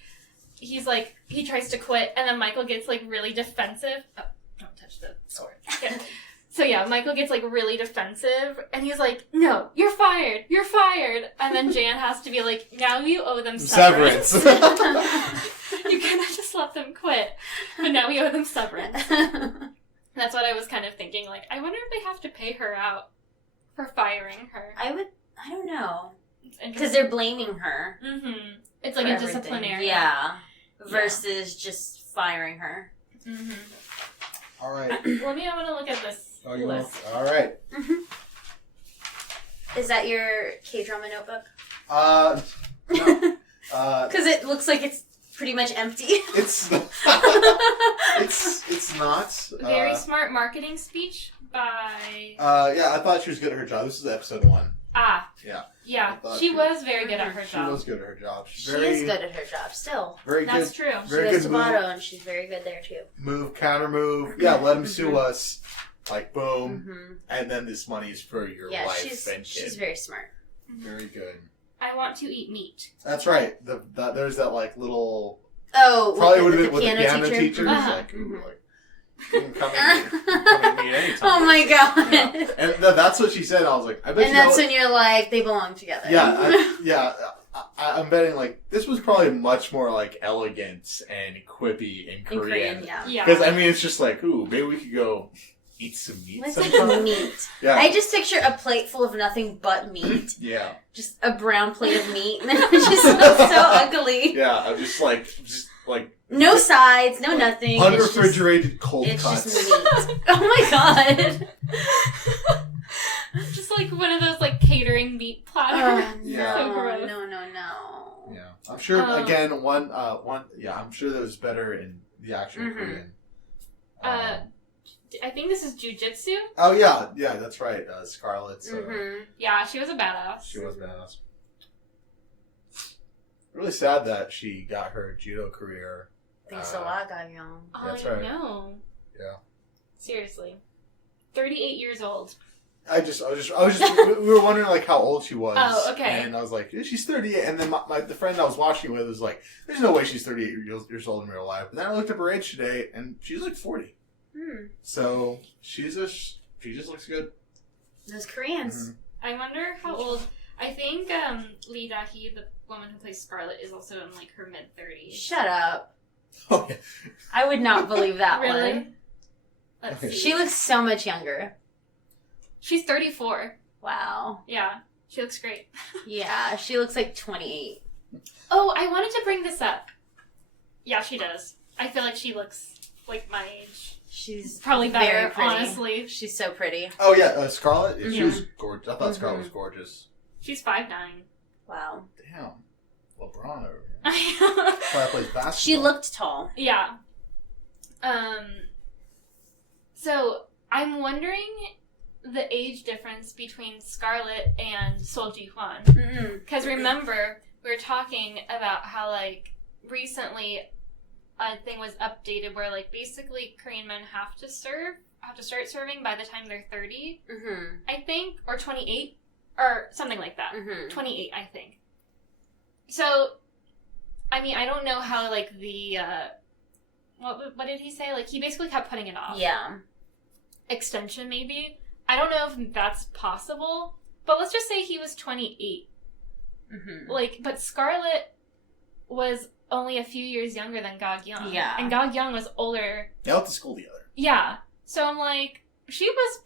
He's like, he tries to quit, and then Michael gets, like, really defensive. Oh, don't touch the sword. Okay. So yeah, Michael gets, like, really defensive, and he's like, no, you're fired, and then Jan has to be like, now you owe them severance. You cannot just let them quit, but now we owe them severance. That's what I was kind of thinking, like, I wonder if they have to pay her out for firing her. I don't know. Because they're blaming her. Mm-hmm. It's like a disciplinary. Yeah. Versus just firing her. Mm-hmm. All right. Let me, I want to look at this list. All right. Is that your K-drama notebook? No. Because it looks like it's pretty much empty. It's not. Very smart marketing speech by... I thought she was good at her job. This is episode 1. Yeah. I She was very good at her She job. was good at her job. She is good at her job still. Very That's good. true. Very She does good move. Tabata, and she's very good there too. Move, counter move. Yeah, let him sue us. Like, boom. Mm-hmm. And then this money is for your wife and kid. She's very smart. Very good. I want to eat meat. That's right. There's that, like, little... Oh, Probably would have with been with the piano teacher. Uh-huh. Like, ooh, like, you can come at me anytime. Oh my god. Yeah. And that's what she said. I was like, I bet And you know that's when you're like, they belong together. Yeah, I'm betting, like, this was probably much more, like, elegant and quippy in In Korean. Korean, yeah. Yeah. Because, I mean, it's just like, ooh, maybe we could go eat some meat Let's sometime. eat meat. Yeah. I just picture a plate full of nothing but meat. Yeah. Just a brown plate of meat. And it just looks so ugly. Yeah, I'm just like... No sides, no nothing. Unrefrigerated cold It's cuts. just meat. Oh my god. Just like one of those like catering meat platters. Oh, Yeah. So gross. no. Yeah. I'm sure, Um, again, I'm sure that was better in the actual Mhm. Korean. I think this is jujitsu. Oh, yeah, that's right. Scarlett's, Mm-hmm. Yeah, she was a badass. she was badass. Really sad that she got her judo career. Thanks a lot, Gagnon. That's I right. know. Yeah. Seriously. 38 years old. I was just, we were wondering, like, how old she was. Oh, okay. And I was like, she's 38. And then the friend I was watching with was like, there's no way she's 38 years old in real life. And then I looked up her age today, and she's like 40. So, she just looks good. Those Koreans. Mm-hmm. I wonder how old. I think Lee Da-hee, the woman who plays Scarlett, is also in like her mid 30s. Shut up. Oh, yeah. I would not believe that Really? one. Let's Okay. see. She looks so much younger. She's 34. Wow. Yeah, she looks great. Yeah, she looks like 28. Oh, I wanted to bring this up. Yeah, she does. I feel like she looks like my age. She's Probably very better, pretty. honestly. She's so pretty. Oh, yeah, Scarlett? She Mhm. was gorgeous. I thought Scarlett was Mhm. gorgeous. She's 5'9". Wow. Damn. LeBron over here. Probably plays basketball. She looked tall. Yeah. So I'm wondering the age difference between Scarlett and Sol Ji-hwan. Mm-mm. Because remember, we were talking about how, like, recently a thing was updated where, like, basically Korean men have to start serving by the time they're 30, Mm-hmm. I think, or 28, or something like that. Mm-hmm. 28, I think. So, I mean, I don't know how, like, the, what did he say? Like, he basically kept putting it off. Yeah. Extension, maybe? I don't know if that's possible, but let's just say he was 28. Mm-hmm. Like, but Scarlett was only a few years younger than Gag-yeon. Yeah. And Gag-yeon was older. They went to school together. Yeah. So I'm like, she was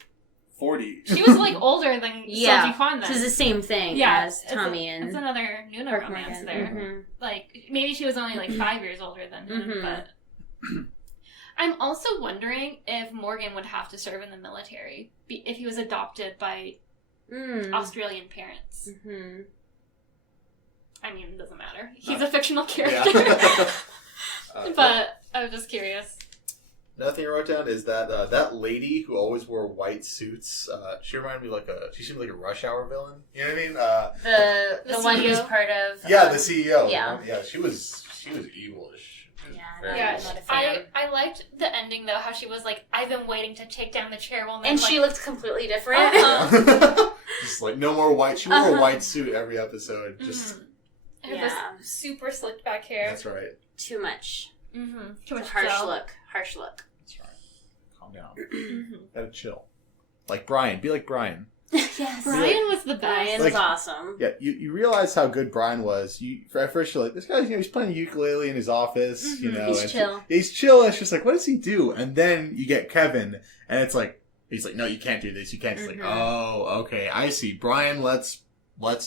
40. like older than Yeah. Sol Ji-hwan then. This is the same thing Yeah, as Tommy it's and another Nuna Park romance Morgan. there. Mhm. Like, maybe she was only like 5 years older than him, Mhm. but... I'm also wondering if Morgan would have to serve in the military if he was adopted by Mm. Australian parents. Mm-hmm. I mean, it doesn't matter. He's a fictional Yeah. character. But I was just curious. Another thing I wrote down is that that lady who always wore white suits, she reminded me she seemed like a Rush Hour villain. You know what I mean? The The one who's CEO? part of Yeah, the CEO. Yeah. Yeah, she was evilish. Yeah, Very Yeah, I'm not a fan. I liked the ending though, how she was like, I've been waiting to take down the chairwoman. And like, she looked completely different. Uh-huh. Yeah. Just like no more white. She wore a Uh-huh. white suit every episode. Just Her Yeah. this super slicked back hair. that's right. Too much. Mm-hmm. Too much Harsh gel. look. Harsh look. That's right. Calm down. Mm-hmm. Gotta chill. Like Brian. Be like Brian. Yes. Brian was the best. Brian Like- was awesome. Yeah, you realize how good Brian was. At first you're like, this guy's he's playing ukulele in his office, you Mhm. know. He's and chill. He's chill, and it's just like, what does he do? And then you get Kevin, and it's like, he's like, no, you can't do this. You can't. It's Mhm. like, oh, okay, I see. Brian lets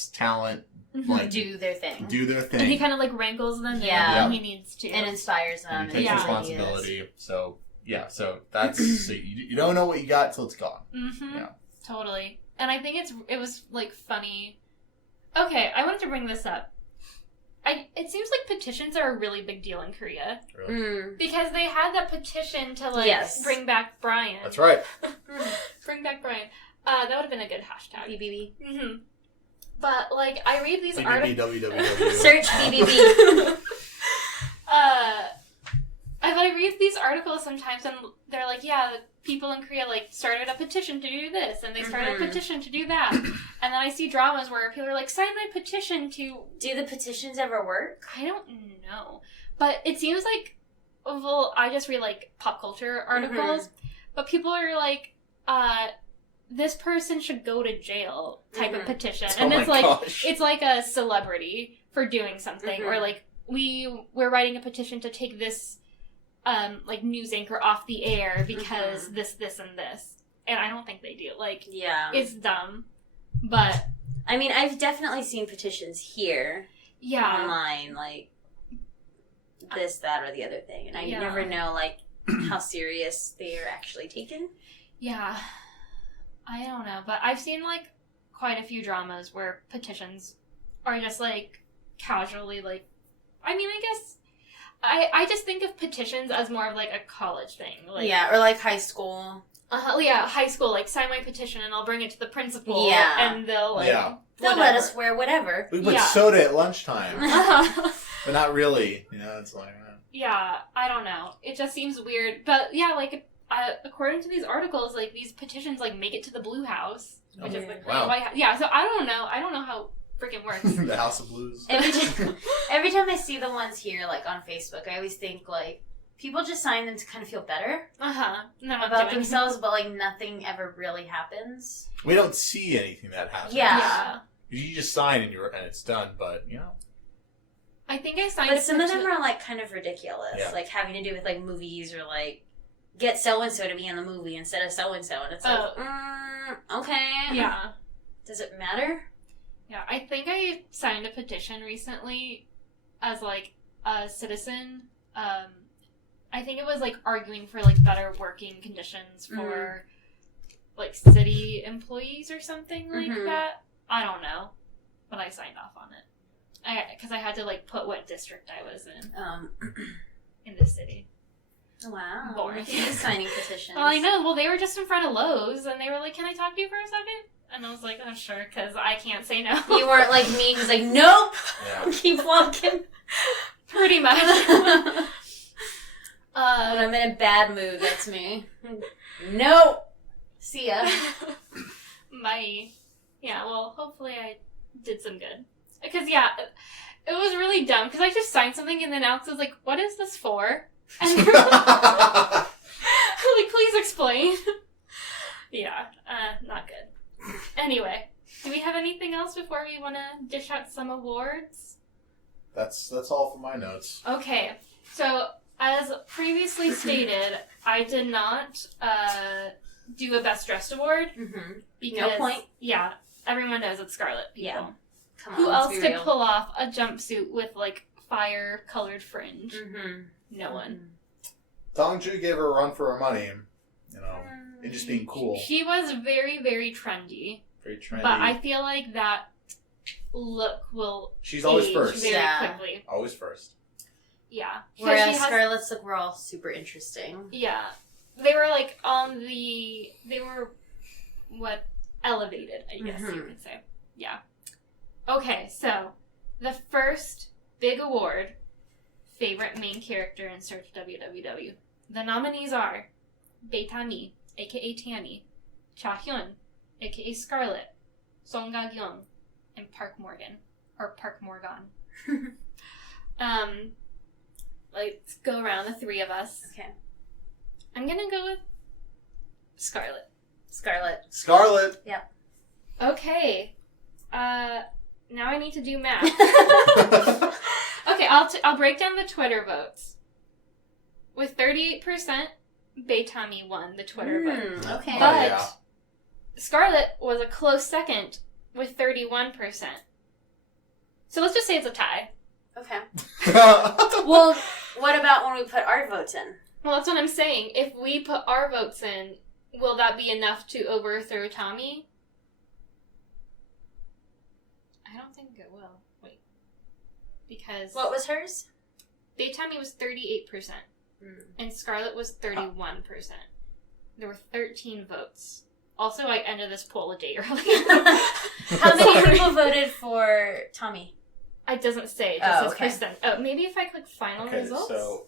talent like Do their thing. do their And he thing kind of like wrankles them Yeah. when he needs to. And inspires them. and he takes Yeah. responsibility. So yeah, so that's so you don't know what you got till it's gone. Mm-hmm. Yeah. Totally. and I think it was like funny. Okay, I wanted to bring this up. It seems like petitions are a really big deal in Korea. Really? Because they had that petition to bring back Brian. That's right. Bring back Brian. That would have been a good hashtag. BBB. Mm-hmm. But I read these articles. Search BBB. I read these articles sometimes, and they're like, yeah, people in Korea started a petition to do this, and they started a petition to do that, and then I see dramas where people are like, sign my petition to. Do the petitions ever work? I don't know, but it seems like, well, I just read pop culture articles, but people are like, this person should go to jail type of petition, and it's like a celebrity for doing something, or we're writing a petition to take this news anchor off the air because this and this, and I don't think they do. It's dumb, but I mean, I've definitely seen petitions here, online, this, that, or the other thing, and I never know how serious they are actually taken. Yeah, I don't know, but I've seen quite a few dramas where petitions are just casually I mean, I guess I just think of petitions as more of a college thing. Or high school. High school, sign my petition and I'll bring it to the principal. Yeah. And they'll they'll let us wear whatever. We put soda at lunchtime. But not really. It's yeah, I don't know. It just seems weird. But according to these articles, these petitions make it to the Blue House. Which is wow. White House. Yeah, so I don't know how freaking works. The House of Blues. Every time I see the ones here, on Facebook, I always think, people just sign them to kind of feel better about themselves, but, nothing ever really happens. We don't see anything that happens. Yeah. You just sign and it's done, but, I think I signed But some of them are, kind of ridiculous. Yeah. Having to do with, movies or, get so-and-so to be in the movie instead of so-and-so. And it's okay. Yeah. Does it matter? Yeah, I think I signed a petition recently as, a citizen. I think it was, arguing for, better working conditions for, city employees or something like that. I don't know. But I signed off on it. Because I had to, put what district I was in the city. Wow. Boring. Signing petitions. Well, I know. Well, they were just in front of Lowe's, and they were like, can I talk to you for a second? And I was like, oh, sure, because I can't say no. You weren't like me, who's like, nope! Yeah. Keep walking. Pretty much. When I'm in a bad mood, that's me. Nope! See ya. Bye. Yeah, well, hopefully I did some good. Because, it was really dumb, because I just signed something, and then Alex was like, what is this for? And they were like, please explain. Yeah, not good. Anyway, do we have anything else before we want to dish out some awards? That's all for my notes. Okay, so as previously stated, I did not do a Best Dressed award. Mm-hmm. Because, no point. Yeah, everyone knows it's Scarlet people. Yeah. Come on, who else be could real. pull off a jumpsuit with fire-colored fringe? Mm-hmm. No one. Dongju gave her a run for her money, and just being cool. She was very, very trendy. Very trendy. But I feel like that look will She's always age first. very Yeah. quickly. Always first. Yeah. Whereas Scarlett's look were all super interesting. Yeah. They were they were elevated, I guess you could say. Yeah. Okay, so the first big award, favorite main character in Search WWW. The nominees are Bae-Tami, aka Tammy, Cha-hyun, aka Scarlet, Song Ga-kyung, and Park Morgan, or Park Morgan. Let's go around, the three of us. Okay. I'm gonna go with Scarlet. Scarlet. Yep. Okay. Now I need to do math. Okay, I'll break down the Twitter votes. With 38%, Bae-Tami won the Twitter vote. Okay. But Scarlet was a close second with 31%. So let's just say it's a tie. Okay. Well, what about when we put our votes in? Well, that's what I'm saying. If we put our votes in, will that be enough to overthrow Tommy? I don't think it will. Wait. Because... What was hers? Baitami was 38%. And Scarlett was 31%. There were 13 votes. Also, I ended this poll a day early. How many people voted for Tommy? It doesn't say. It just says percent. Oh, maybe if I click final results? So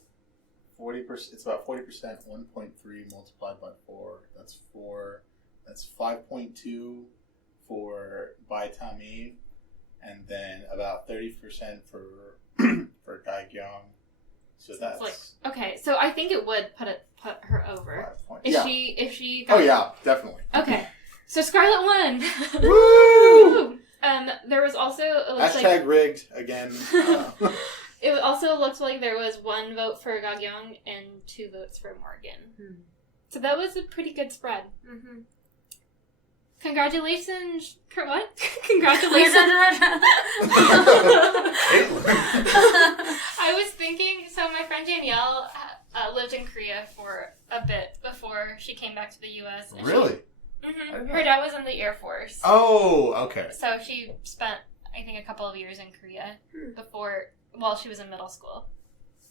40%, it's about 40%, 1.3 multiplied by 4, that's 4. That's 5.2 for Baitami, and then about 30% for Gyeong. So that's like, okay, so I think it would put her over. If she got definitely. Okay. So Scarlett won. Woo! There was also hashtag rigged again. It also looked like there was 1 vote for Gyeong and 2 votes for Morgan. So that was a pretty good spread. Congratulations. What? Congratulations. I was thinking, so my friend Danielle lived in Korea for a bit before she came back to the U.S. Really? Her dad was in the Air Force. Oh, okay. So she spent, I think, a couple of years in Korea while she was in middle school.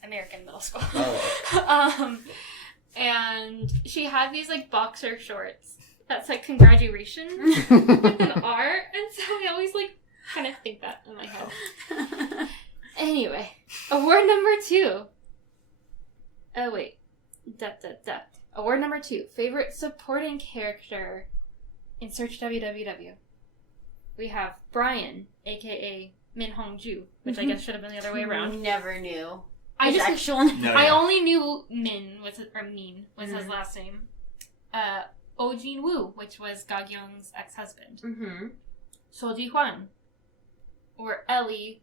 American middle school. Oh. And she had these, like, boxer shorts that said congratulations with an R, and so I always, like, kind of think that in my head. Anyway, award number 2. Oh, wait. Award number 2. Favorite supporting character in Search WWW. We have Brian, a.k.a. Min Hongju, which I guess should have been the other way around. Never knew. I only knew Min was his last name. Oh Jin Woo, which was Gyeong's ex-husband. So Ji Hwan, or Ellie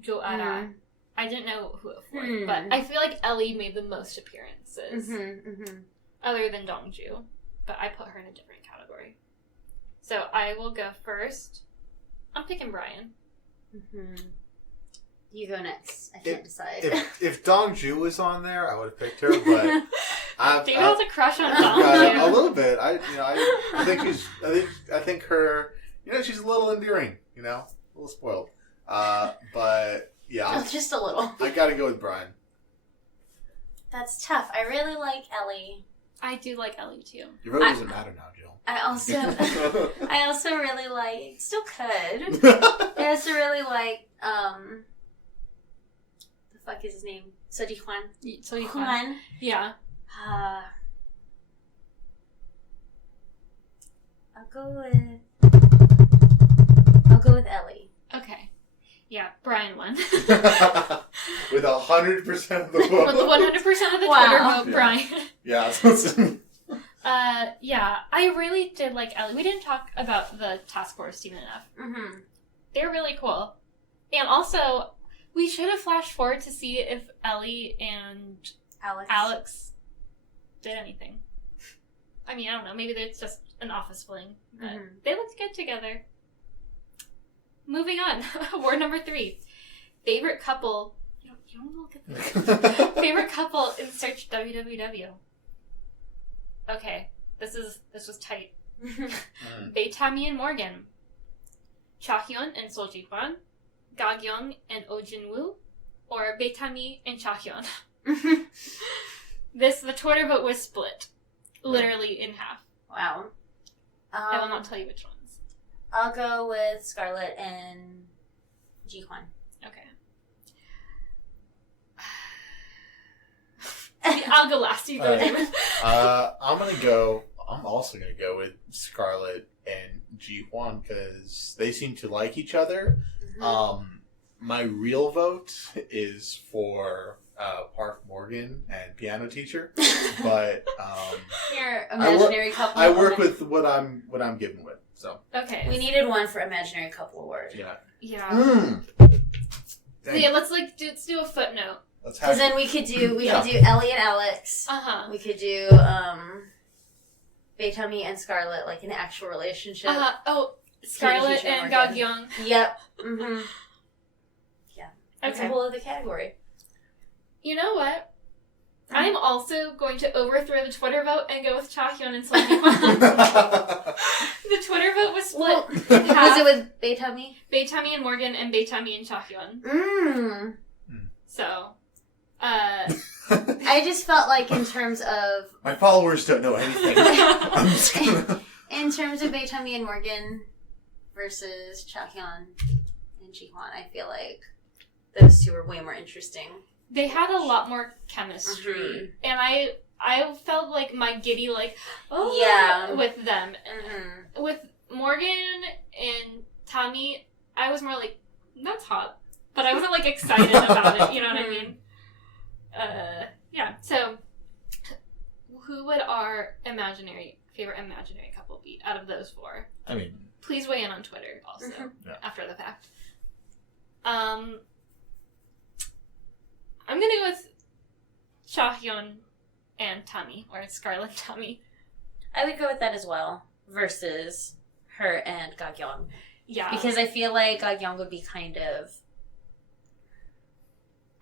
Jo Ara. I didn't know who it was, but I feel like Ellie made the most appearances, other than Dongju. But I put her in a different category. So I will go first. I'm picking Brian. You go next. I can't decide. If Dongju was on there, I would have picked her. But David has a crush on Dongju. Dongju. A little bit. I think her. She's a little endearing. A little spoiled. But yeah, just a little. I got to go with Brian. That's tough. I really like Ellie. I do like Ellie too. Your vote doesn't matter now, Jill. I also really like. Still could. I also really like. The fuck is his name? Soji Hwan. Soji Hwan. Yeah. I'll go with Ellie. Okay. Yeah, Brian won. With 100% of the vote. With 100% of the Twitter vote, Brian. Yeah. Yeah, I really did like Ellie. We didn't talk about the task force team enough. They're really cool. And also, we should have flashed forward to see if Ellie and Alex did anything. I mean, I don't know. Maybe it's just an office fling. But they looked good together. Moving on. Award number 3. Favorite couple. You don't look at this. Favorite couple in Search WWW. Okay. This was tight. Baitami and Morgan. Chahyun and Soji Hwan. Gyeong and Oh Jin Woo. Or Baitami and Chahyun. The Twitter vote was split. Literally in half. Wow. I will not tell you which ones. I'll go with Scarlett and Ji Hwan. Okay. I'll go last. You go, David. I'm also gonna go with Scarlett and Ji Hwan because they seem to like each other. My real vote is for Park Morgan and piano teacher, but your imaginary couple. I work with what I'm given with. So okay, we needed one for imaginary couple award. Yeah. Yeah, let's do a footnote. Because then we could do Ellie and Alex. We could do Baitami and Scarlett, like an actual relationship. Oh, Scarlett and Gyeong. Yep. Yeah. That's a whole other category. You know what? I'm also going to overthrow the Twitter vote and go with Chahyun and Soji Hwan. The Twitter vote was split. Was Was it with Beitami? Beitami and Morgan and Beitami and Chahyun. So, I just felt like in terms of... My followers don't know anything. I'm just gonna... In terms of Beitami and Morgan versus Chahyun and Jihoon, I feel like those two are way more interesting. they had a lot more chemistry. And I felt like my giddy, like, oh, yeah, with them. With Morgan and Tommy, I was more like, that's hot. But I wasn't, like, excited about it, you know what I mean? Yeah, so, who would our favorite imaginary couple be out of those four? I mean... Please weigh in on Twitter, also, after the fact. I'm gonna go with Chahyun and Tommy, or Scarlet and Tommy. I would go with that as well, versus her and Gagyeong. Yeah. Because I feel like Gagyeong would be kind of...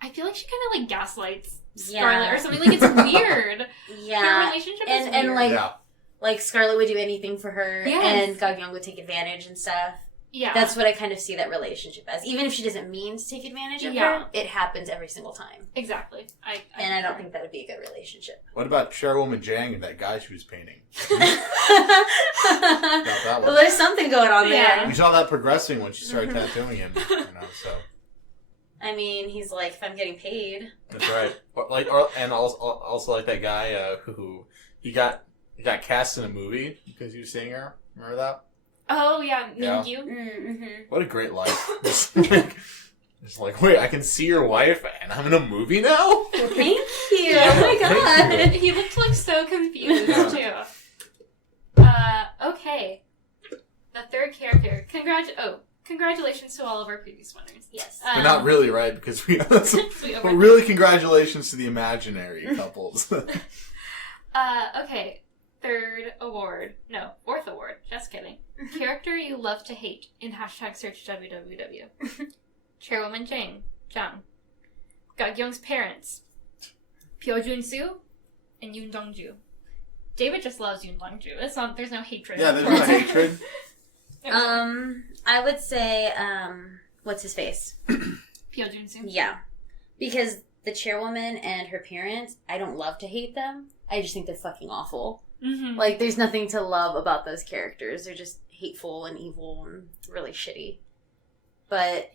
I feel like she kind of, like, gaslights Scarlet or something. Like, it's weird. Yeah. Their relationship is weird. And, like, Scarlet would do anything for her, yes. and Gagyeong would take advantage and stuff. Yeah. That's what I kind of see that relationship as. Even if she doesn't mean to take advantage of her, it happens every single time. Exactly. I don't think that would be a good relationship. What about Chairwoman Jang and that guy she was painting? Well, there's something going on there. We saw that progressing when she started tattooing him, so... I mean, he's like, if I'm getting paid. That's right. And also like that guy who he got cast in a movie because he was seeing her. Remember that? Oh yeah, Mingyu. Mm-hmm. What a great life! It's like, wait, I can see your wife, and I'm in a movie now. Thank you. Oh my god, he looked like so confused too. Okay, the third character. Congratulations to all of our previous winners. Yes. But not really, right? Because but really, congratulations to the imaginary couples. Okay. Fourth award. Just kidding. Character you love to hate in #search WWW. Chairwoman Jang. Gagyeong's parents. Pyo Jun-soo and Yoon Dong-ju. David just loves Yoon Dong-ju. There's no hatred. Yeah, there's no hatred. I would say, what's his face? Pyo Jun-soo. Yeah. Because the chairwoman and her parents, I don't love to hate them. I just think they're fucking awful. Mm-hmm. Like, there's nothing to love about those characters. They're just hateful and evil and really shitty. But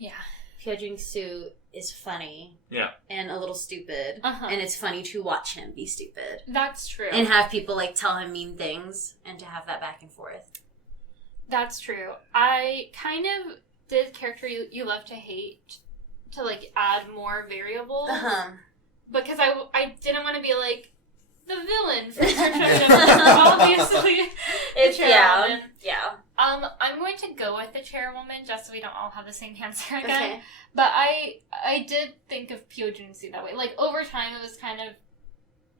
Pyo Jun-soo is funny. Yeah. And a little stupid. And it's funny to watch him be stupid. That's true. And have people, like, tell him mean things and to have that back and forth. That's true. I kind of did character you love to hate to, like, add more variables. Because I didn't want to be, like, the villain for obviously the chairwoman. Yeah. I'm going to go with the chairwoman just so we don't all have the same answer again. Okay. But I did think of Pyo Jun-soo that way. Like, over time it was kind of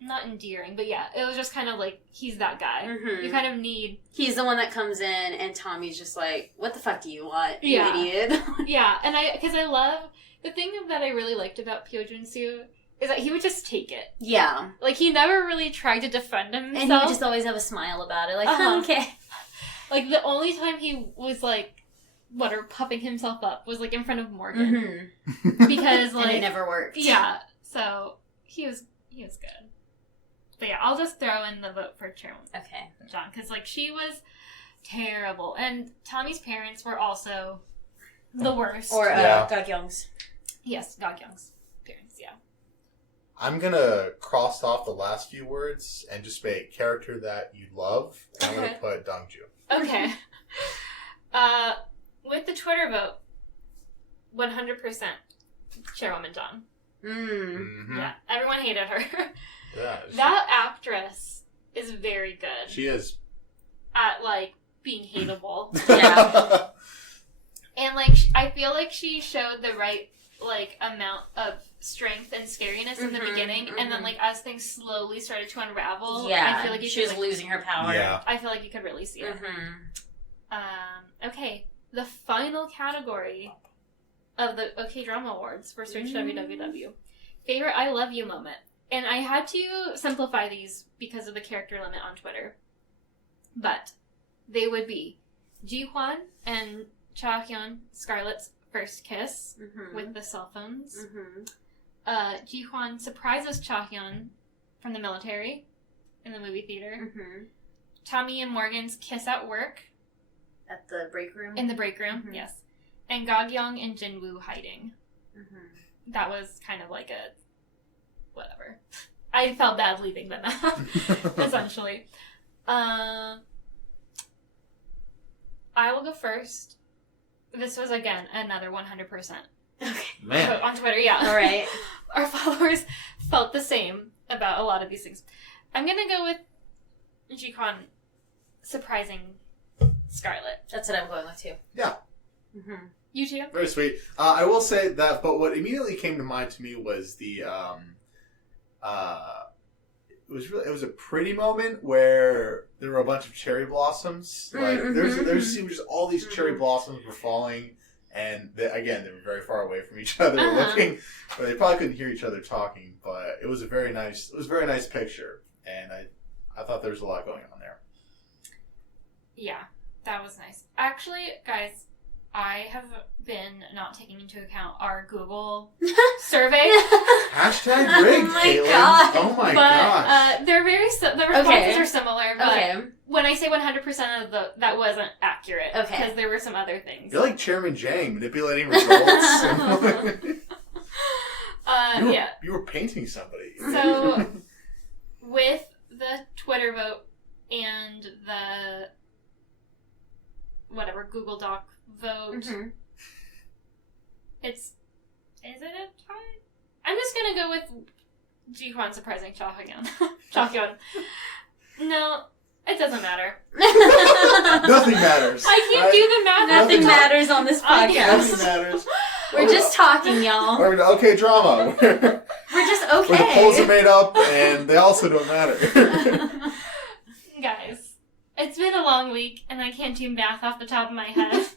not endearing, but yeah, it was just kind of like, he's that guy. You kind of need... He's the one that comes in and Tommy's just like, what the fuck do you want, you idiot? Yeah, and because I love... The thing that I really liked about Pyo Jun-soo is that he would just take it. Yeah. Like, he never really tried to defend himself. And he would just always have a smile about it. Like, okay. Like, the only time he was, like, puffing himself up was, like, in front of Morgan. Because, like... And it never worked. Yeah. So, he was good. But yeah, I'll just throw in the vote for Chairwoman. Okay. John. Because, like, she was terrible. And Tommy's parents were also the worst. Or Gagyeong's. Yes, Gagyeong's parents, yeah. I'm going to cross off the last few words and just make character that you love. And I'm going to put Dongju. Okay. With the Twitter vote, 100% Chairwoman John. Yeah, everyone hated her. Yeah, that actress is very good. She is. At, like, being hateable. Yeah. And, like, I feel like she showed the right, like, amount of strength and scariness in the beginning, and then, like, as things slowly started to unravel, I feel like she was losing her power. Yeah. I feel like you could really see it. Okay, the final category of the OK Drama Awards for Search WWW. Favorite I love you moment. And I had to simplify these because of the character limit on Twitter. But they would be Ji-hwan and Cha-hyun, Scarlett's first kiss with the cell phones. Ji-hwan surprises Cha-hyun from the military in the movie theater. Tommy and Morgan's kiss at work. At the break room? In the break room, yes. And Ga-kyung and Jin-woo hiding. That was kind of like a... whatever. I felt bad leaving them out, essentially. I will go first. This was, again, another 100%. Okay. Man. On Twitter, yeah. All right. Our followers felt the same about a lot of these things. I'm going to go with Ji-hwan surprising Scarlett. That's what I'm going with, too. Yeah. You too? Very sweet. I will say that, but what immediately came to mind to me was the, it was a pretty moment where there were a bunch of cherry blossoms. Like, there's just all these cherry blossoms were falling, and again, they were very far away from each other looking, but they probably couldn't hear each other talking, but it was a very nice picture, and I thought there was a lot going on there. Yeah, that was nice. Actually, guys, I have been not taking into account our Google survey. Hashtag rigged, Oh my Caitlin. God. Oh my But gosh. they're very the responses are similar, but when I say 100% of that wasn't accurate. Okay. Because there were some other things. You're like Chairman Jang manipulating results. You were painting somebody. So, with the Twitter vote and the Google Doc vote, is it a tie? I'm just gonna go with Ji-hwan surprising Cha-hyun. Cha-hyun. No, it doesn't matter. Nothing matters. I can't do the math. Nothing matters on this podcast. Nothing matters. We're just talking, y'all. We're okay drama. We're just okay. Where the polls are made up and they also don't matter. Guys, it's been a long week and I can't do math off the top of my head.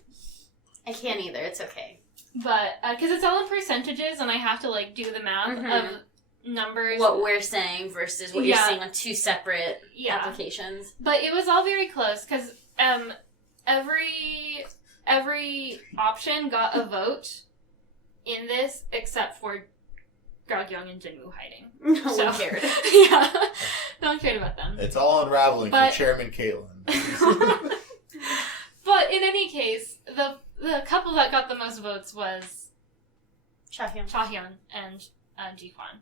I can't either. It's okay. But, because it's all in percentages and I have to, do the math of numbers. What we're saying versus what you're seeing on two separate applications. But it was all very close because every option got a vote in this except for Ga-kyung and Jin-woo hiding. No one cared. Yeah. No one cared about them. It's all unraveling for Chairman Caitlin. But in any case, the couple that got the most votes was Cha-hyun and Ji-hwan.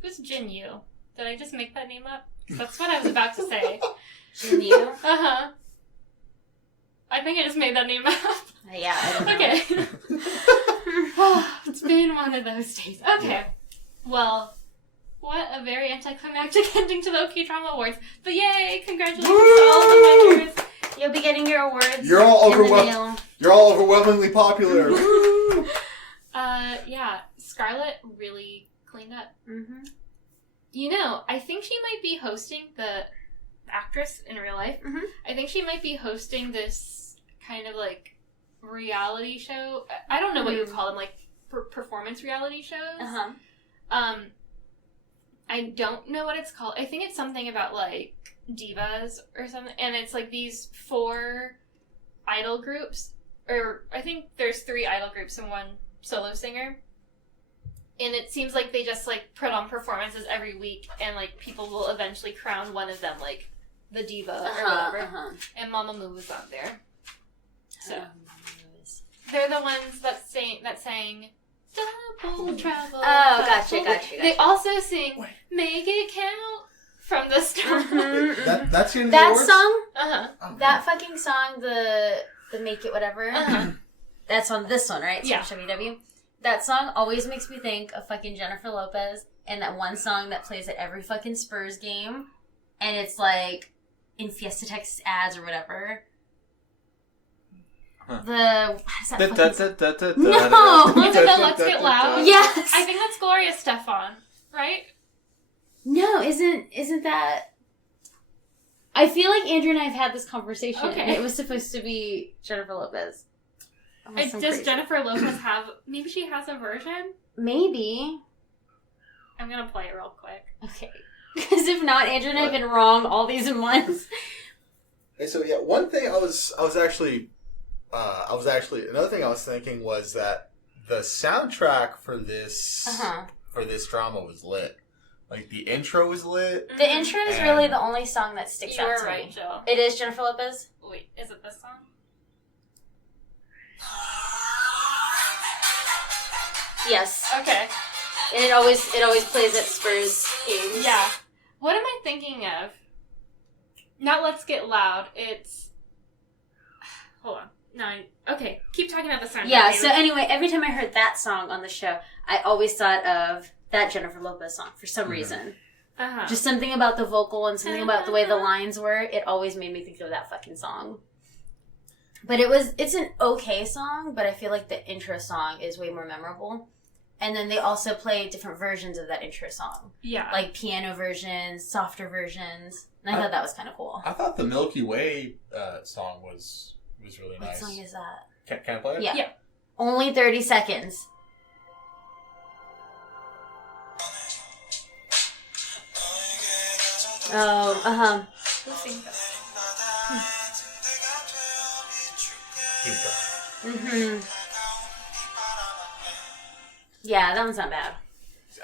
Who's Jin-yu? Did I just make that name up? That's what I was about to say. Jin-yu? Uh-huh. I think I just made that name up. Yeah, I don't know. Okay. It's been one of those days. Okay. Yeah. Well, what a very anticlimactic ending to the OK Drama Awards. But yay! Congratulations to all the winners. You'll be getting your awards. You're all overwhelmingly popular. Woo! Yeah. Scarlett really cleaned up. You know, I think she might be hosting the actress in real life. I think she might be hosting this kind of reality show. I don't know what you would call them, performance reality shows. I don't know what it's called. I think it's something about divas or something, and it's these 4 idol groups, or I think there's 3 idol groups and 1 solo singer, and it seems like they just put on performances every week, and people will eventually crown one of them the diva or whatever. And Mamamoo was on there, so they're the ones that sang Double Trouble. Oh, gotcha. They also sing Make It Count from the start. That's in the that awards? song? Oh, that fucking song, the Make It Whatever, that's on this one, right? Yeah. WW. That song always makes me think of fucking Jennifer Lopez and that one song that plays at every fucking Spurs game, and it's in Fiesta Texas ads or whatever. What is that fucking song? No! Is it the Let's Get Loud? Yes! I think that's Gloria Stefan, right? No, isn't that... I feel like Andrew and I have had this conversation, and it was supposed to be Jennifer Lopez. Does Jennifer Lopez have... Maybe she has a version? Maybe. I'm gonna play it real quick. Okay. Because if not, Andrew and I have been wrong all these months. Hey, so one thing I was actually another thing I was thinking was that the soundtrack for this drama was lit. Like the intro was lit. The intro is really the only song that sticks out to me. You were right, Jill. It is Jennifer Lopez? Wait, is it this song? Yes. Okay. And it always plays at Spurs games. Yeah. What am I thinking of? Not Let's Get Loud. It's... Hold on. No. Okay. Keep talking about the soundtrack. Yeah, so anyway, every time I heard that song on the show, I always thought of that Jennifer Lopez song for some reason. Uh-huh. Just something about the vocal and something about the way the lines were. It always made me think of that fucking song. But it's an okay song, but I feel like the intro song is way more memorable. And then they also play different versions of that intro song. Yeah. Like piano versions, softer versions. And I thought that was kind of cool. I thought the Milky Way song was really nice. What song is that? Can I play it? Yeah. Only 30 seconds. Oh, Who sings that? Keep going. Yeah, that one's not bad.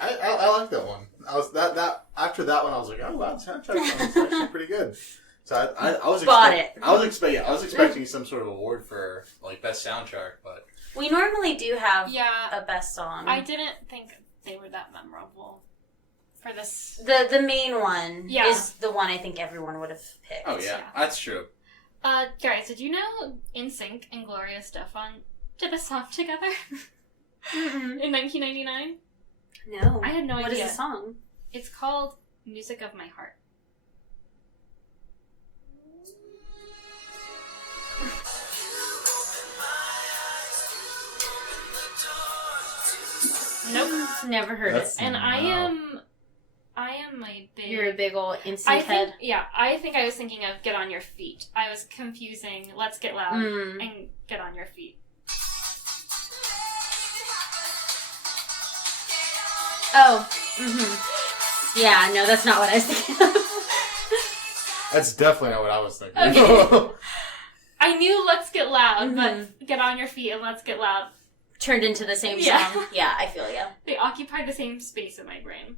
I like that one. I was that after that one I was like, oh wow, the soundtrack was actually pretty good. So I was I was expecting some sort of award for like best soundtrack, but We normally do have Yeah. a best song. I didn't think they were that memorable for this. The main one Yeah. is the one I think everyone would have picked. oh yeah, Yeah. that's true. Guys, did you know NSYNC and Gloria Estefan did a song together in 1999? No. I had no What idea. is the song? It's called Music of My Heart. Nope. Never heard That's- it. And I No. am a big... You're a big old I instant think, head. yeah, I think I was thinking of Get On Your Feet. I was confusing Let's Get Loud and Get On Your Feet. Oh. Yeah, no, that's not what I was thinking of. That's definitely not what I was thinking. Okay. I knew Let's Get Loud, but Get On Your Feet and Let's Get Loud, Turned into the same Yeah. song. Yeah, I feel you. they occupy the same space in my brain.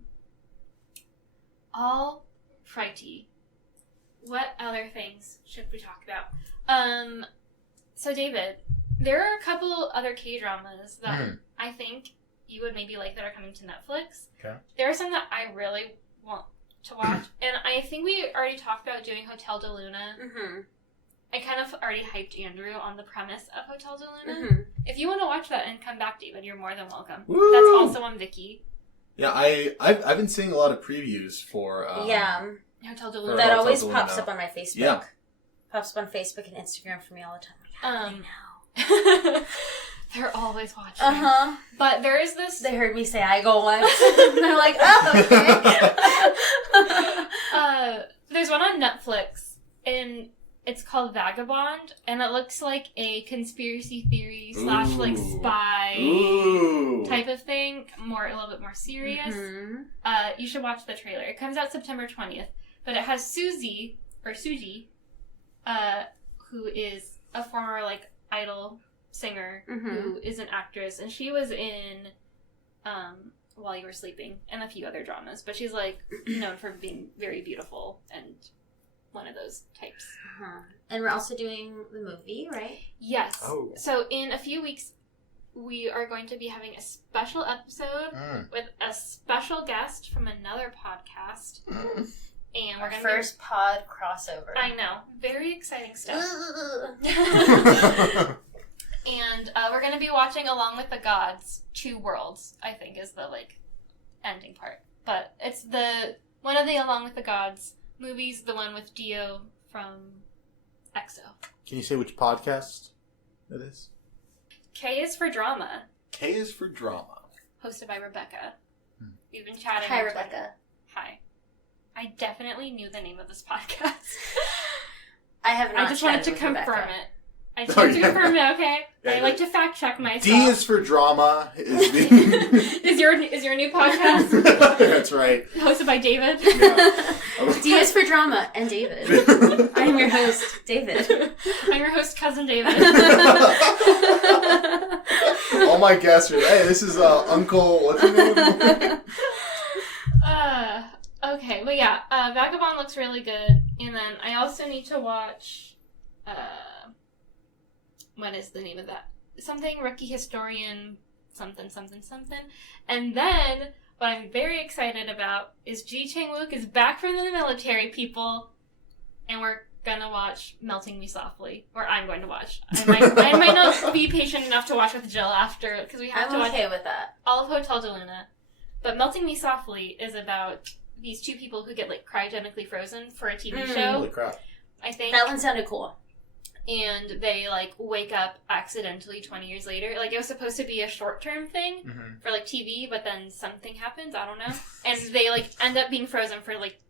All righty. What other things should we talk about? So David, there are a couple other K-dramas that I think you would maybe like that are coming to Netflix. Okay. There are some that I really want to watch, and I think we already talked about doing Hotel de Luna. I kind of already hyped Andrew on the premise of Hotel de Luna. If you want to watch that and come back, David, you're more than welcome. Woo! That's also on Viki. Yeah, I've been seeing a lot of previews for Hotel de For Luna. That Hotel always de pops Luna. up on my Facebook. Yeah. Pops up on Facebook and Instagram for me all the time. Like, how do they know? They're always watching. But there is this... They heard me say I go once. And they're like, oh, okay. There's one on Netflix, and it's called Vagabond, and it looks like a conspiracy theory / like spy type of thing, a little bit more serious. You should watch the trailer. It comes out September 20th, but it has Suji, who is a former like idol singer who is an actress, and she was in While You Were Sleeping and a few other dramas, but she's like known for being very beautiful and one of those types. And we're also doing the movie, right? Yes. Oh. So in a few weeks, we are going to be having a special episode with a special guest from another podcast. And we're Our going first pod crossover. I know. Very exciting stuff. And we're going to be watching Along with the Gods, Two Worlds, I think is the like ending part. But it's the one of the Along with the Gods movies, the one with Dio from EXO. Can you say which podcast it is? K is for Drama, K is for Drama. hosted by Rebecca. We've been chatting. Hi, on Rebecca. Twitter. Hi. I definitely knew the name of this podcast. I have not I just wanted chatted to with confirm Rebecca. it. I just have to confirm it, okay? Yeah, I like to fact check myself. D is for drama. Is your new podcast That's right. hosted by David? Yeah. D is for drama and David. I am your host, David. I'm your host, cousin David. All my guests are, hey, this is Uncle, what's his name? Okay, but yeah, Vagabond looks really good. And then I also need to watch, what is the name of that? Something Rookie Historian, something. And then, what I'm very excited about is Ji Chang-wook is back from the military, people. And we're gonna watch Melting Me Softly. Or I'm going to watch. I might not be patient enough to watch with Jill after, because we have to watch okay with that. all of Hotel de Luna. But Melting Me Softly is about these two people who get, like, cryogenically frozen for a TV show. Holy crap. I think. That one sounded cool. And they, like, wake up accidentally 20 years later. Like, it was supposed to be a short-term thing for, like, TV, but then something happens. I don't know. And they, like, end up being frozen for, like,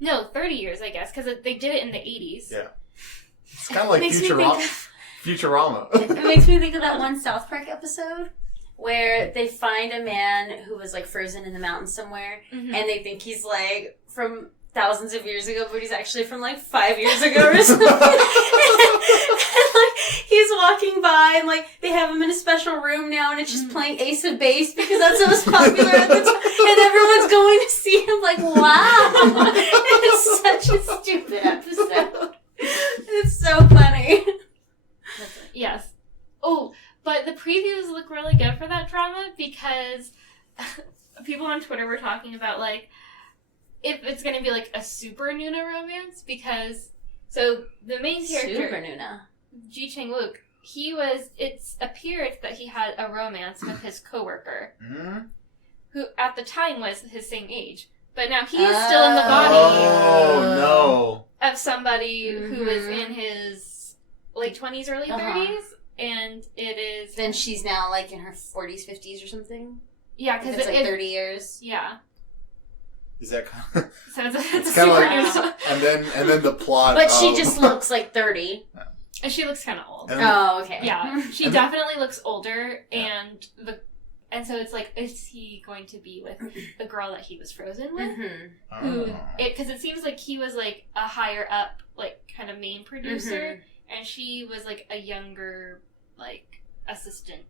30 years, I guess, because they did it in the 80s. Yeah. It's kind of like Makes me Futurama. It makes me think of that one South Park episode where they find a man who was, like, frozen in the mountains somewhere, and they think he's, like, from thousands of years ago, but he's actually from, like, 5 years ago or something. and, like, he's walking by, and, like, they have him in a special room now, and it's just playing Ace of Base, because that's what was popular at the time, and everyone's going to see him, like, wow! It's such a stupid episode. It's so funny. Yes. Oh, but the previews look really good for that drama, because people on Twitter were talking about, like, if it's going to be, like, a super Nuna romance, because, so, the main character, Super Nuna. Ji Chang-wook, it's appeared that he had a romance with his coworker, who at the time was his same age, but now he is still in the body of somebody who is in his late 20s, early 30s, and it is... Then she's now, like, in her 40s, 50s or something? Yeah, because it's, like, 30 years? Yeah. Is that kind of... So it's kind of super like... and then the plot But she just looks like 30. And she looks kind of old. Oh, okay. Yeah, she definitely looks older, and so it's like, is he going to be with the girl that he was frozen with? Because it seems like he was, like, a higher up, like, kind of main producer, and she was, like, a younger, like, assistant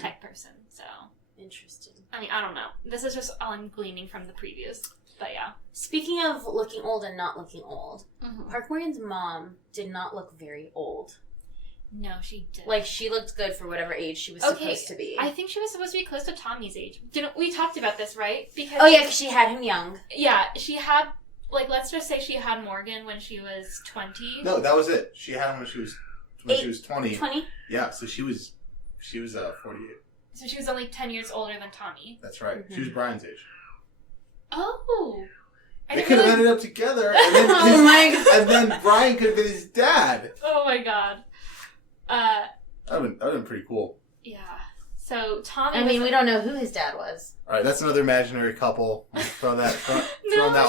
type person, so... Interesting. I mean, I don't know. This is just all I'm gleaning from the previews, but yeah. Speaking of looking old and not looking old, Park Morgan's mom did not look very old. No, she didn't. Like, she looked good for whatever age she was supposed to be. I think she was supposed to be close to Tommy's age. We talked about this, right? Because because she had him young. Yeah, she had, like, let's just say she had Morgan when she was 20. No, that was it. She had him when she was 20. 20? Yeah, so she was 48. So she was only 10 years older than Tommy. That's right. She was Brian's age. Oh. They could have ended up together, and then Brian could have been his dad. Oh my god. That would have been pretty cool. Yeah. So Tommy. I mean, we don't know who his dad was. All right, that's another imaginary couple. Throw that one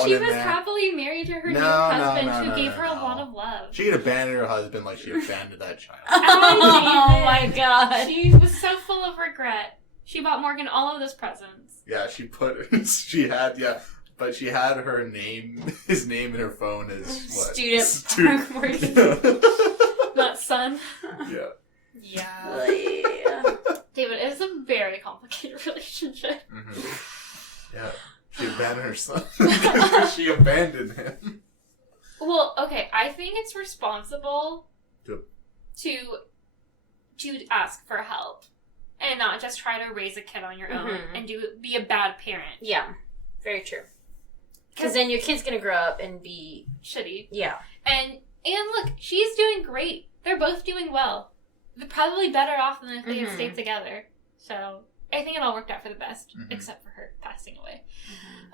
she in was there. happily married to her new husband who gave her a lot of love. She could abandon her husband like she abandoned that child. Oh my god. She was so full of regret. She bought Morgan all of those presents. Yeah, she had his name in her phone as what? Student. Park Morgan. Not son. Yeah. Yeah. David, it is a very complicated relationship. Yeah. She abandoned her son. She abandoned him. Well, okay, I think it's responsible to ask for help and not just try to raise a kid on your own and be a bad parent. Yeah, very true. Because then your kid's gonna grow up and be shitty. Yeah. And look, she's doing great. They're both doing well. They're probably better off than if they had stayed together. So I think it all worked out for the best, except for her passing away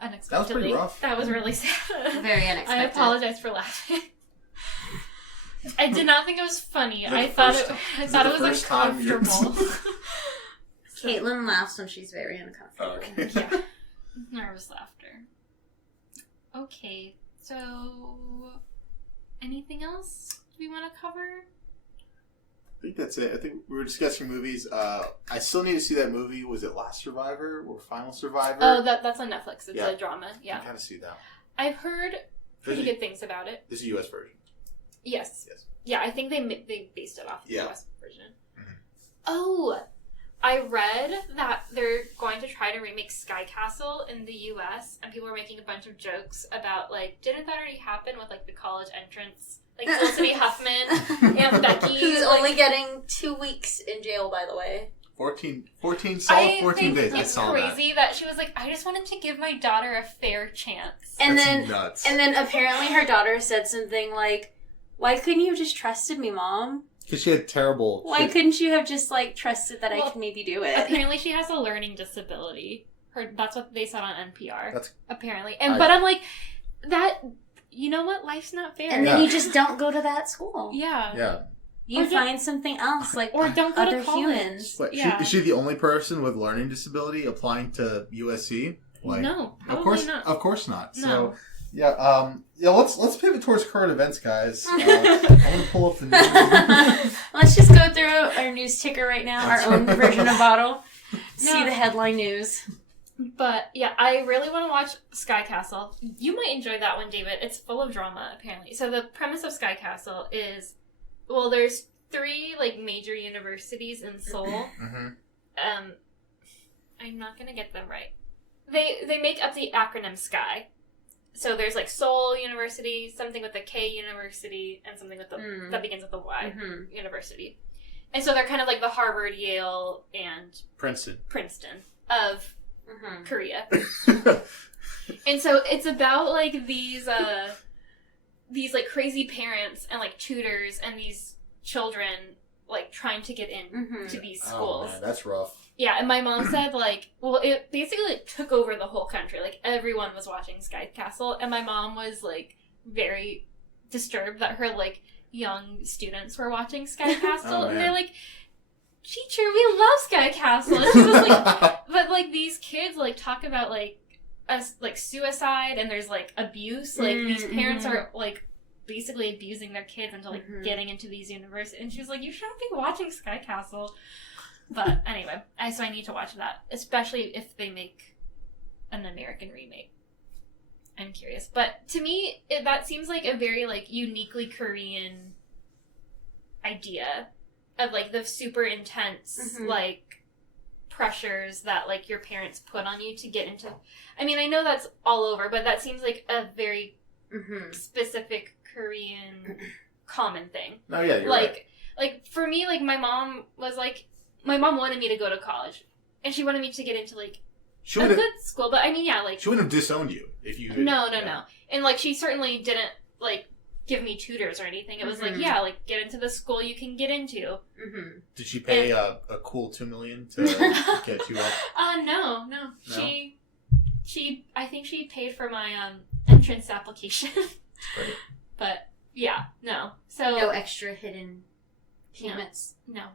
unexpectedly. That was pretty rough. That was really sad. Very unexpected. I apologize for laughing. I did not think it was funny. I thought it was uncomfortable. Caitlin laughs when she's very uncomfortable. Okay. Yeah. Nervous laughter. Okay, so anything else we want to cover? I think that's it. I think we were discussing movies. I still need to see that movie. Was it Last Survivor or Final Survivor? Oh, that's on Netflix. It's a drama. Yeah. I kind of see that one. I've heard pretty good things about it. This is a U.S. version. Yes. Yeah, I think they based it off the U.S. version. Mm-hmm. Oh, I read that they're going to try to remake Sky Castle in the U.S. and people were making a bunch of jokes about, like, didn't that already happen with, like, the college entrance? Like, Felicity Huffman and Becky. Who's only getting 2 weeks in jail, by the way. 14 days. It's crazy that she was like, I just wanted to give my daughter a fair chance. That's nuts. And then apparently her daughter said something like, why couldn't you have just trusted me, Mom? Because she had terrible... Why couldn't you have just, like, trusted that I could maybe do it? Apparently she has a learning disability. That's what they said on NPR. That's... Apparently. But I'm like, that... You know what? Life's not fair. And then you just don't go to that school. Yeah. Yeah. You find something else, like or don't go other to college. humans. But is she the only person with learning disability applying to USC? Like, no, of course not. Of course not. No. So, let's pivot towards current events, guys. I'm gonna pull up the news. Let's just go through our news ticker right now, our own version of Bottle. See the headline news. But, yeah, I really want to watch Sky Castle. You might enjoy that one, David. It's full of drama, apparently. So the premise of Sky Castle is, well, there's 3, like, major universities in Seoul. Mm-hmm. I'm not going to get them right. They make up the acronym SKY. So there's, like, Seoul University, something with the K University, and something with the that begins with the Y University. And so they're kind of like the Harvard, Yale, and Princeton of... Korea. And so it's about like these like crazy parents and like tutors and these children like trying to get in to these schools. Oh man, that's rough. Yeah, and my mom said like, well, it basically took over the whole country. Like everyone was watching Sky Castle, and my mom was like very disturbed that her like young students were watching Sky Castle, and they're like, teacher, we love Sky Castle. And she was like, but like these kids like talk about like suicide, and there's like abuse. Like these parents are like basically abusing their kids into like getting into these universities. And she was like, you shouldn't be watching Sky Castle. But anyway, so I need to watch that, especially if they make an American remake. I'm curious, but to me, that seems like a very like uniquely Korean idea. Of, like, the super intense, like, pressures that, like, your parents put on you to get into... I mean, I know that's all over, but that seems like a very specific Korean common thing. Oh, yeah, you're right. Like, for me, like, my mom was, like... My mom wanted me to go to college. And she wanted me to get into, like, a good school. But, I mean, yeah, like... She wouldn't have disowned you if you... No. And, like, she certainly didn't, like... give me tutors or anything. It was like, yeah, like, get into the school you can get into. Did she pay a cool $2 million to get you up? No. She I think she paid for my entrance application. Great. But yeah, no. So no extra hidden payments. No.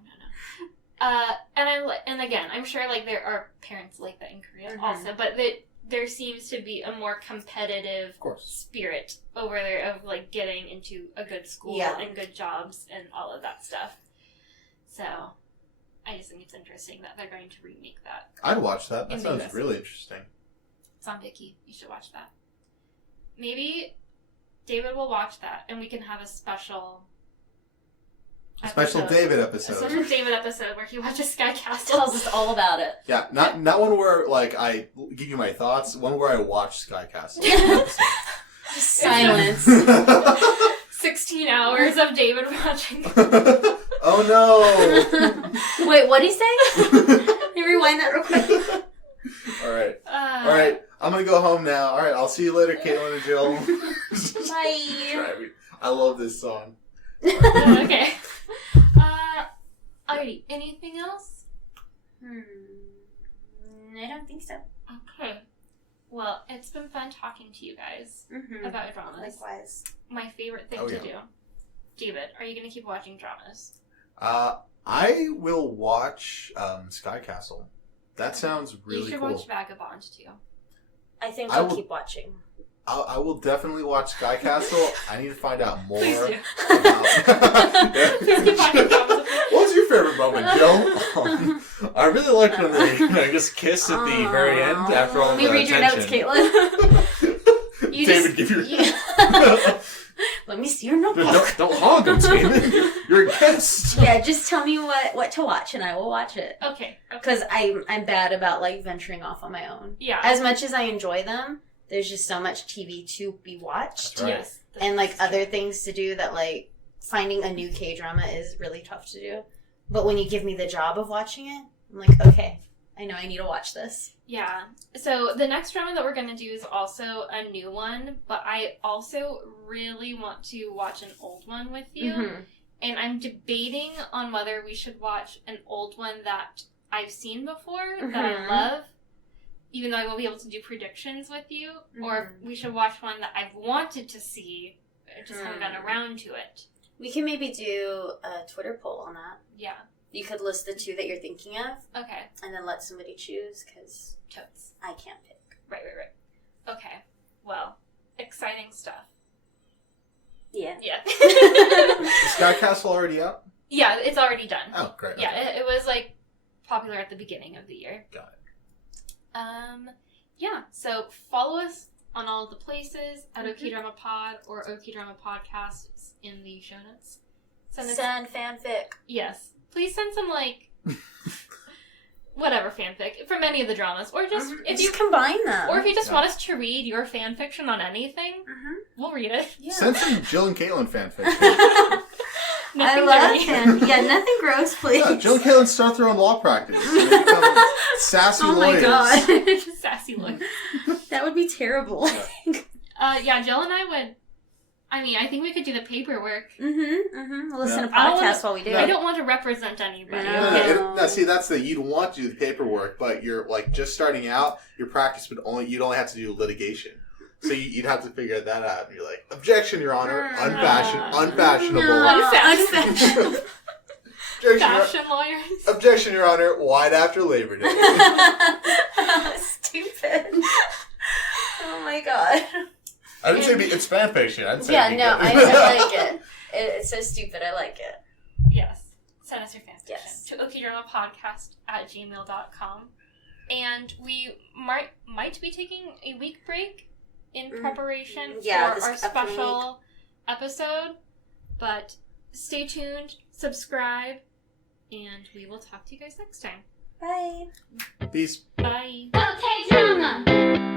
And again, I'm sure like there are parents like that in Korea also, but there seems to be a more competitive spirit over there of like getting into a good school and good jobs and all of that stuff. So I just think it's interesting that they're going to remake that. I'd watch that. That sounds really interesting. It's on Viki. You should watch that. Maybe David will watch that and we can have a special David episode. A special David episode where he watches Sky Castle. Tells us all about it. Yeah, not one where like I give you my thoughts. One where I watch Sky Castle. Silence. 16 hours of David watching. Oh no! Wait, what'd he say? Can you rewind that real quick? All right. I'm gonna go home now. All right, I'll see you later, Caitlin and Jill. Bye. I love this song. Okay. Alrighty. Anything else? I don't think so. Okay. Well, it's been fun talking to you guys about dramas. Likewise. My favorite thing to do. David, are you going to keep watching dramas? I will watch Sky Castle. That sounds really cool. You should watch Vagabond too. I think I'll keep watching. I will definitely watch Sky Castle. I need to find out more. Please do. About... Please keep watching dramas. Well, really liked when they just kiss at the very end after all Let me the read your notes, attention. Caitlin. David, give your... Let me see your notebook. Don't hog him, David. You're a guest. Yeah, just tell me what to watch, and I will watch it. Okay. Because I'm bad about, like, venturing off on my own. Yeah. As much as I enjoy them, there's just so much TV to be watched. That's right. Yes. And, like, other things to do that, like, finding a new K-drama is really tough to do. But when you give me the job of watching it, I'm like, okay, I know I need to watch this. Yeah. So the next drama that we're going to do is also a new one, but I also really want to watch an old one with you. Mm-hmm. And I'm debating on whether we should watch an old one that I've seen before, that I Mhm. love, even though I won't be able to do predictions with you, or if we should watch one that I've wanted to see, I just haven't gotten around to it. We can maybe do a Twitter poll on that. Yeah. You could list the two that you're thinking of, Okay. and then let somebody choose, because Totes. I can't pick. Right. Okay. Well, exciting stuff. Yeah. Yeah. Is Sky Castle already out? Yeah, it's already done. Oh, great. Yeah, okay. it was like popular at the beginning of the year. Got it. Yeah, so follow us on all of the places at Mhm. Okidrama Pod or Okidrama Podcast. It's in the show notes. Send us, Send fanfic. yes. Please send some, like, whatever fanfic from any of the dramas. Or just, if you Just combine them. or if you just Yeah. want us to read your fan fiction on anything, Mhm. we'll read it. Yeah. Send some Jill and Caitlin fanfic. I Nothing love dirty. fan. Yeah, nothing gross, please. Yeah, Jill and Caitlin start their own law practice. They become sassy Oh my lawyers. god. Sassy look. That would be terrible. Yeah, Jill and I would, I think we could do the paperwork. We'll listen Yeah. to I don't wanna- podcasts while we do I it. don't want to represent anybody. No. Okay? Now, see, that's you'd want to do the paperwork, but you're like just starting out. Your practice you'd only have to do litigation, so you'd have to figure that out. And you're like, objection, Your Honor, unfashionable. No. Unfashionable. Objection, Fashion lawyers. objection, Your Honor, wide after Labor Day. Stupid. Oh my god. I didn't say it's fan fiction. I didn't say Yeah, be no, good. I like it. It's so stupid. I like it. Yes. Send us your fanfiction Yes. to okidramapodcast@gmail.com. And we might be taking a week break in preparation Yeah, for this our upcoming special episode. But stay tuned, subscribe, and we will talk to you guys next time. Bye. Peace. Bye. Okay, drama.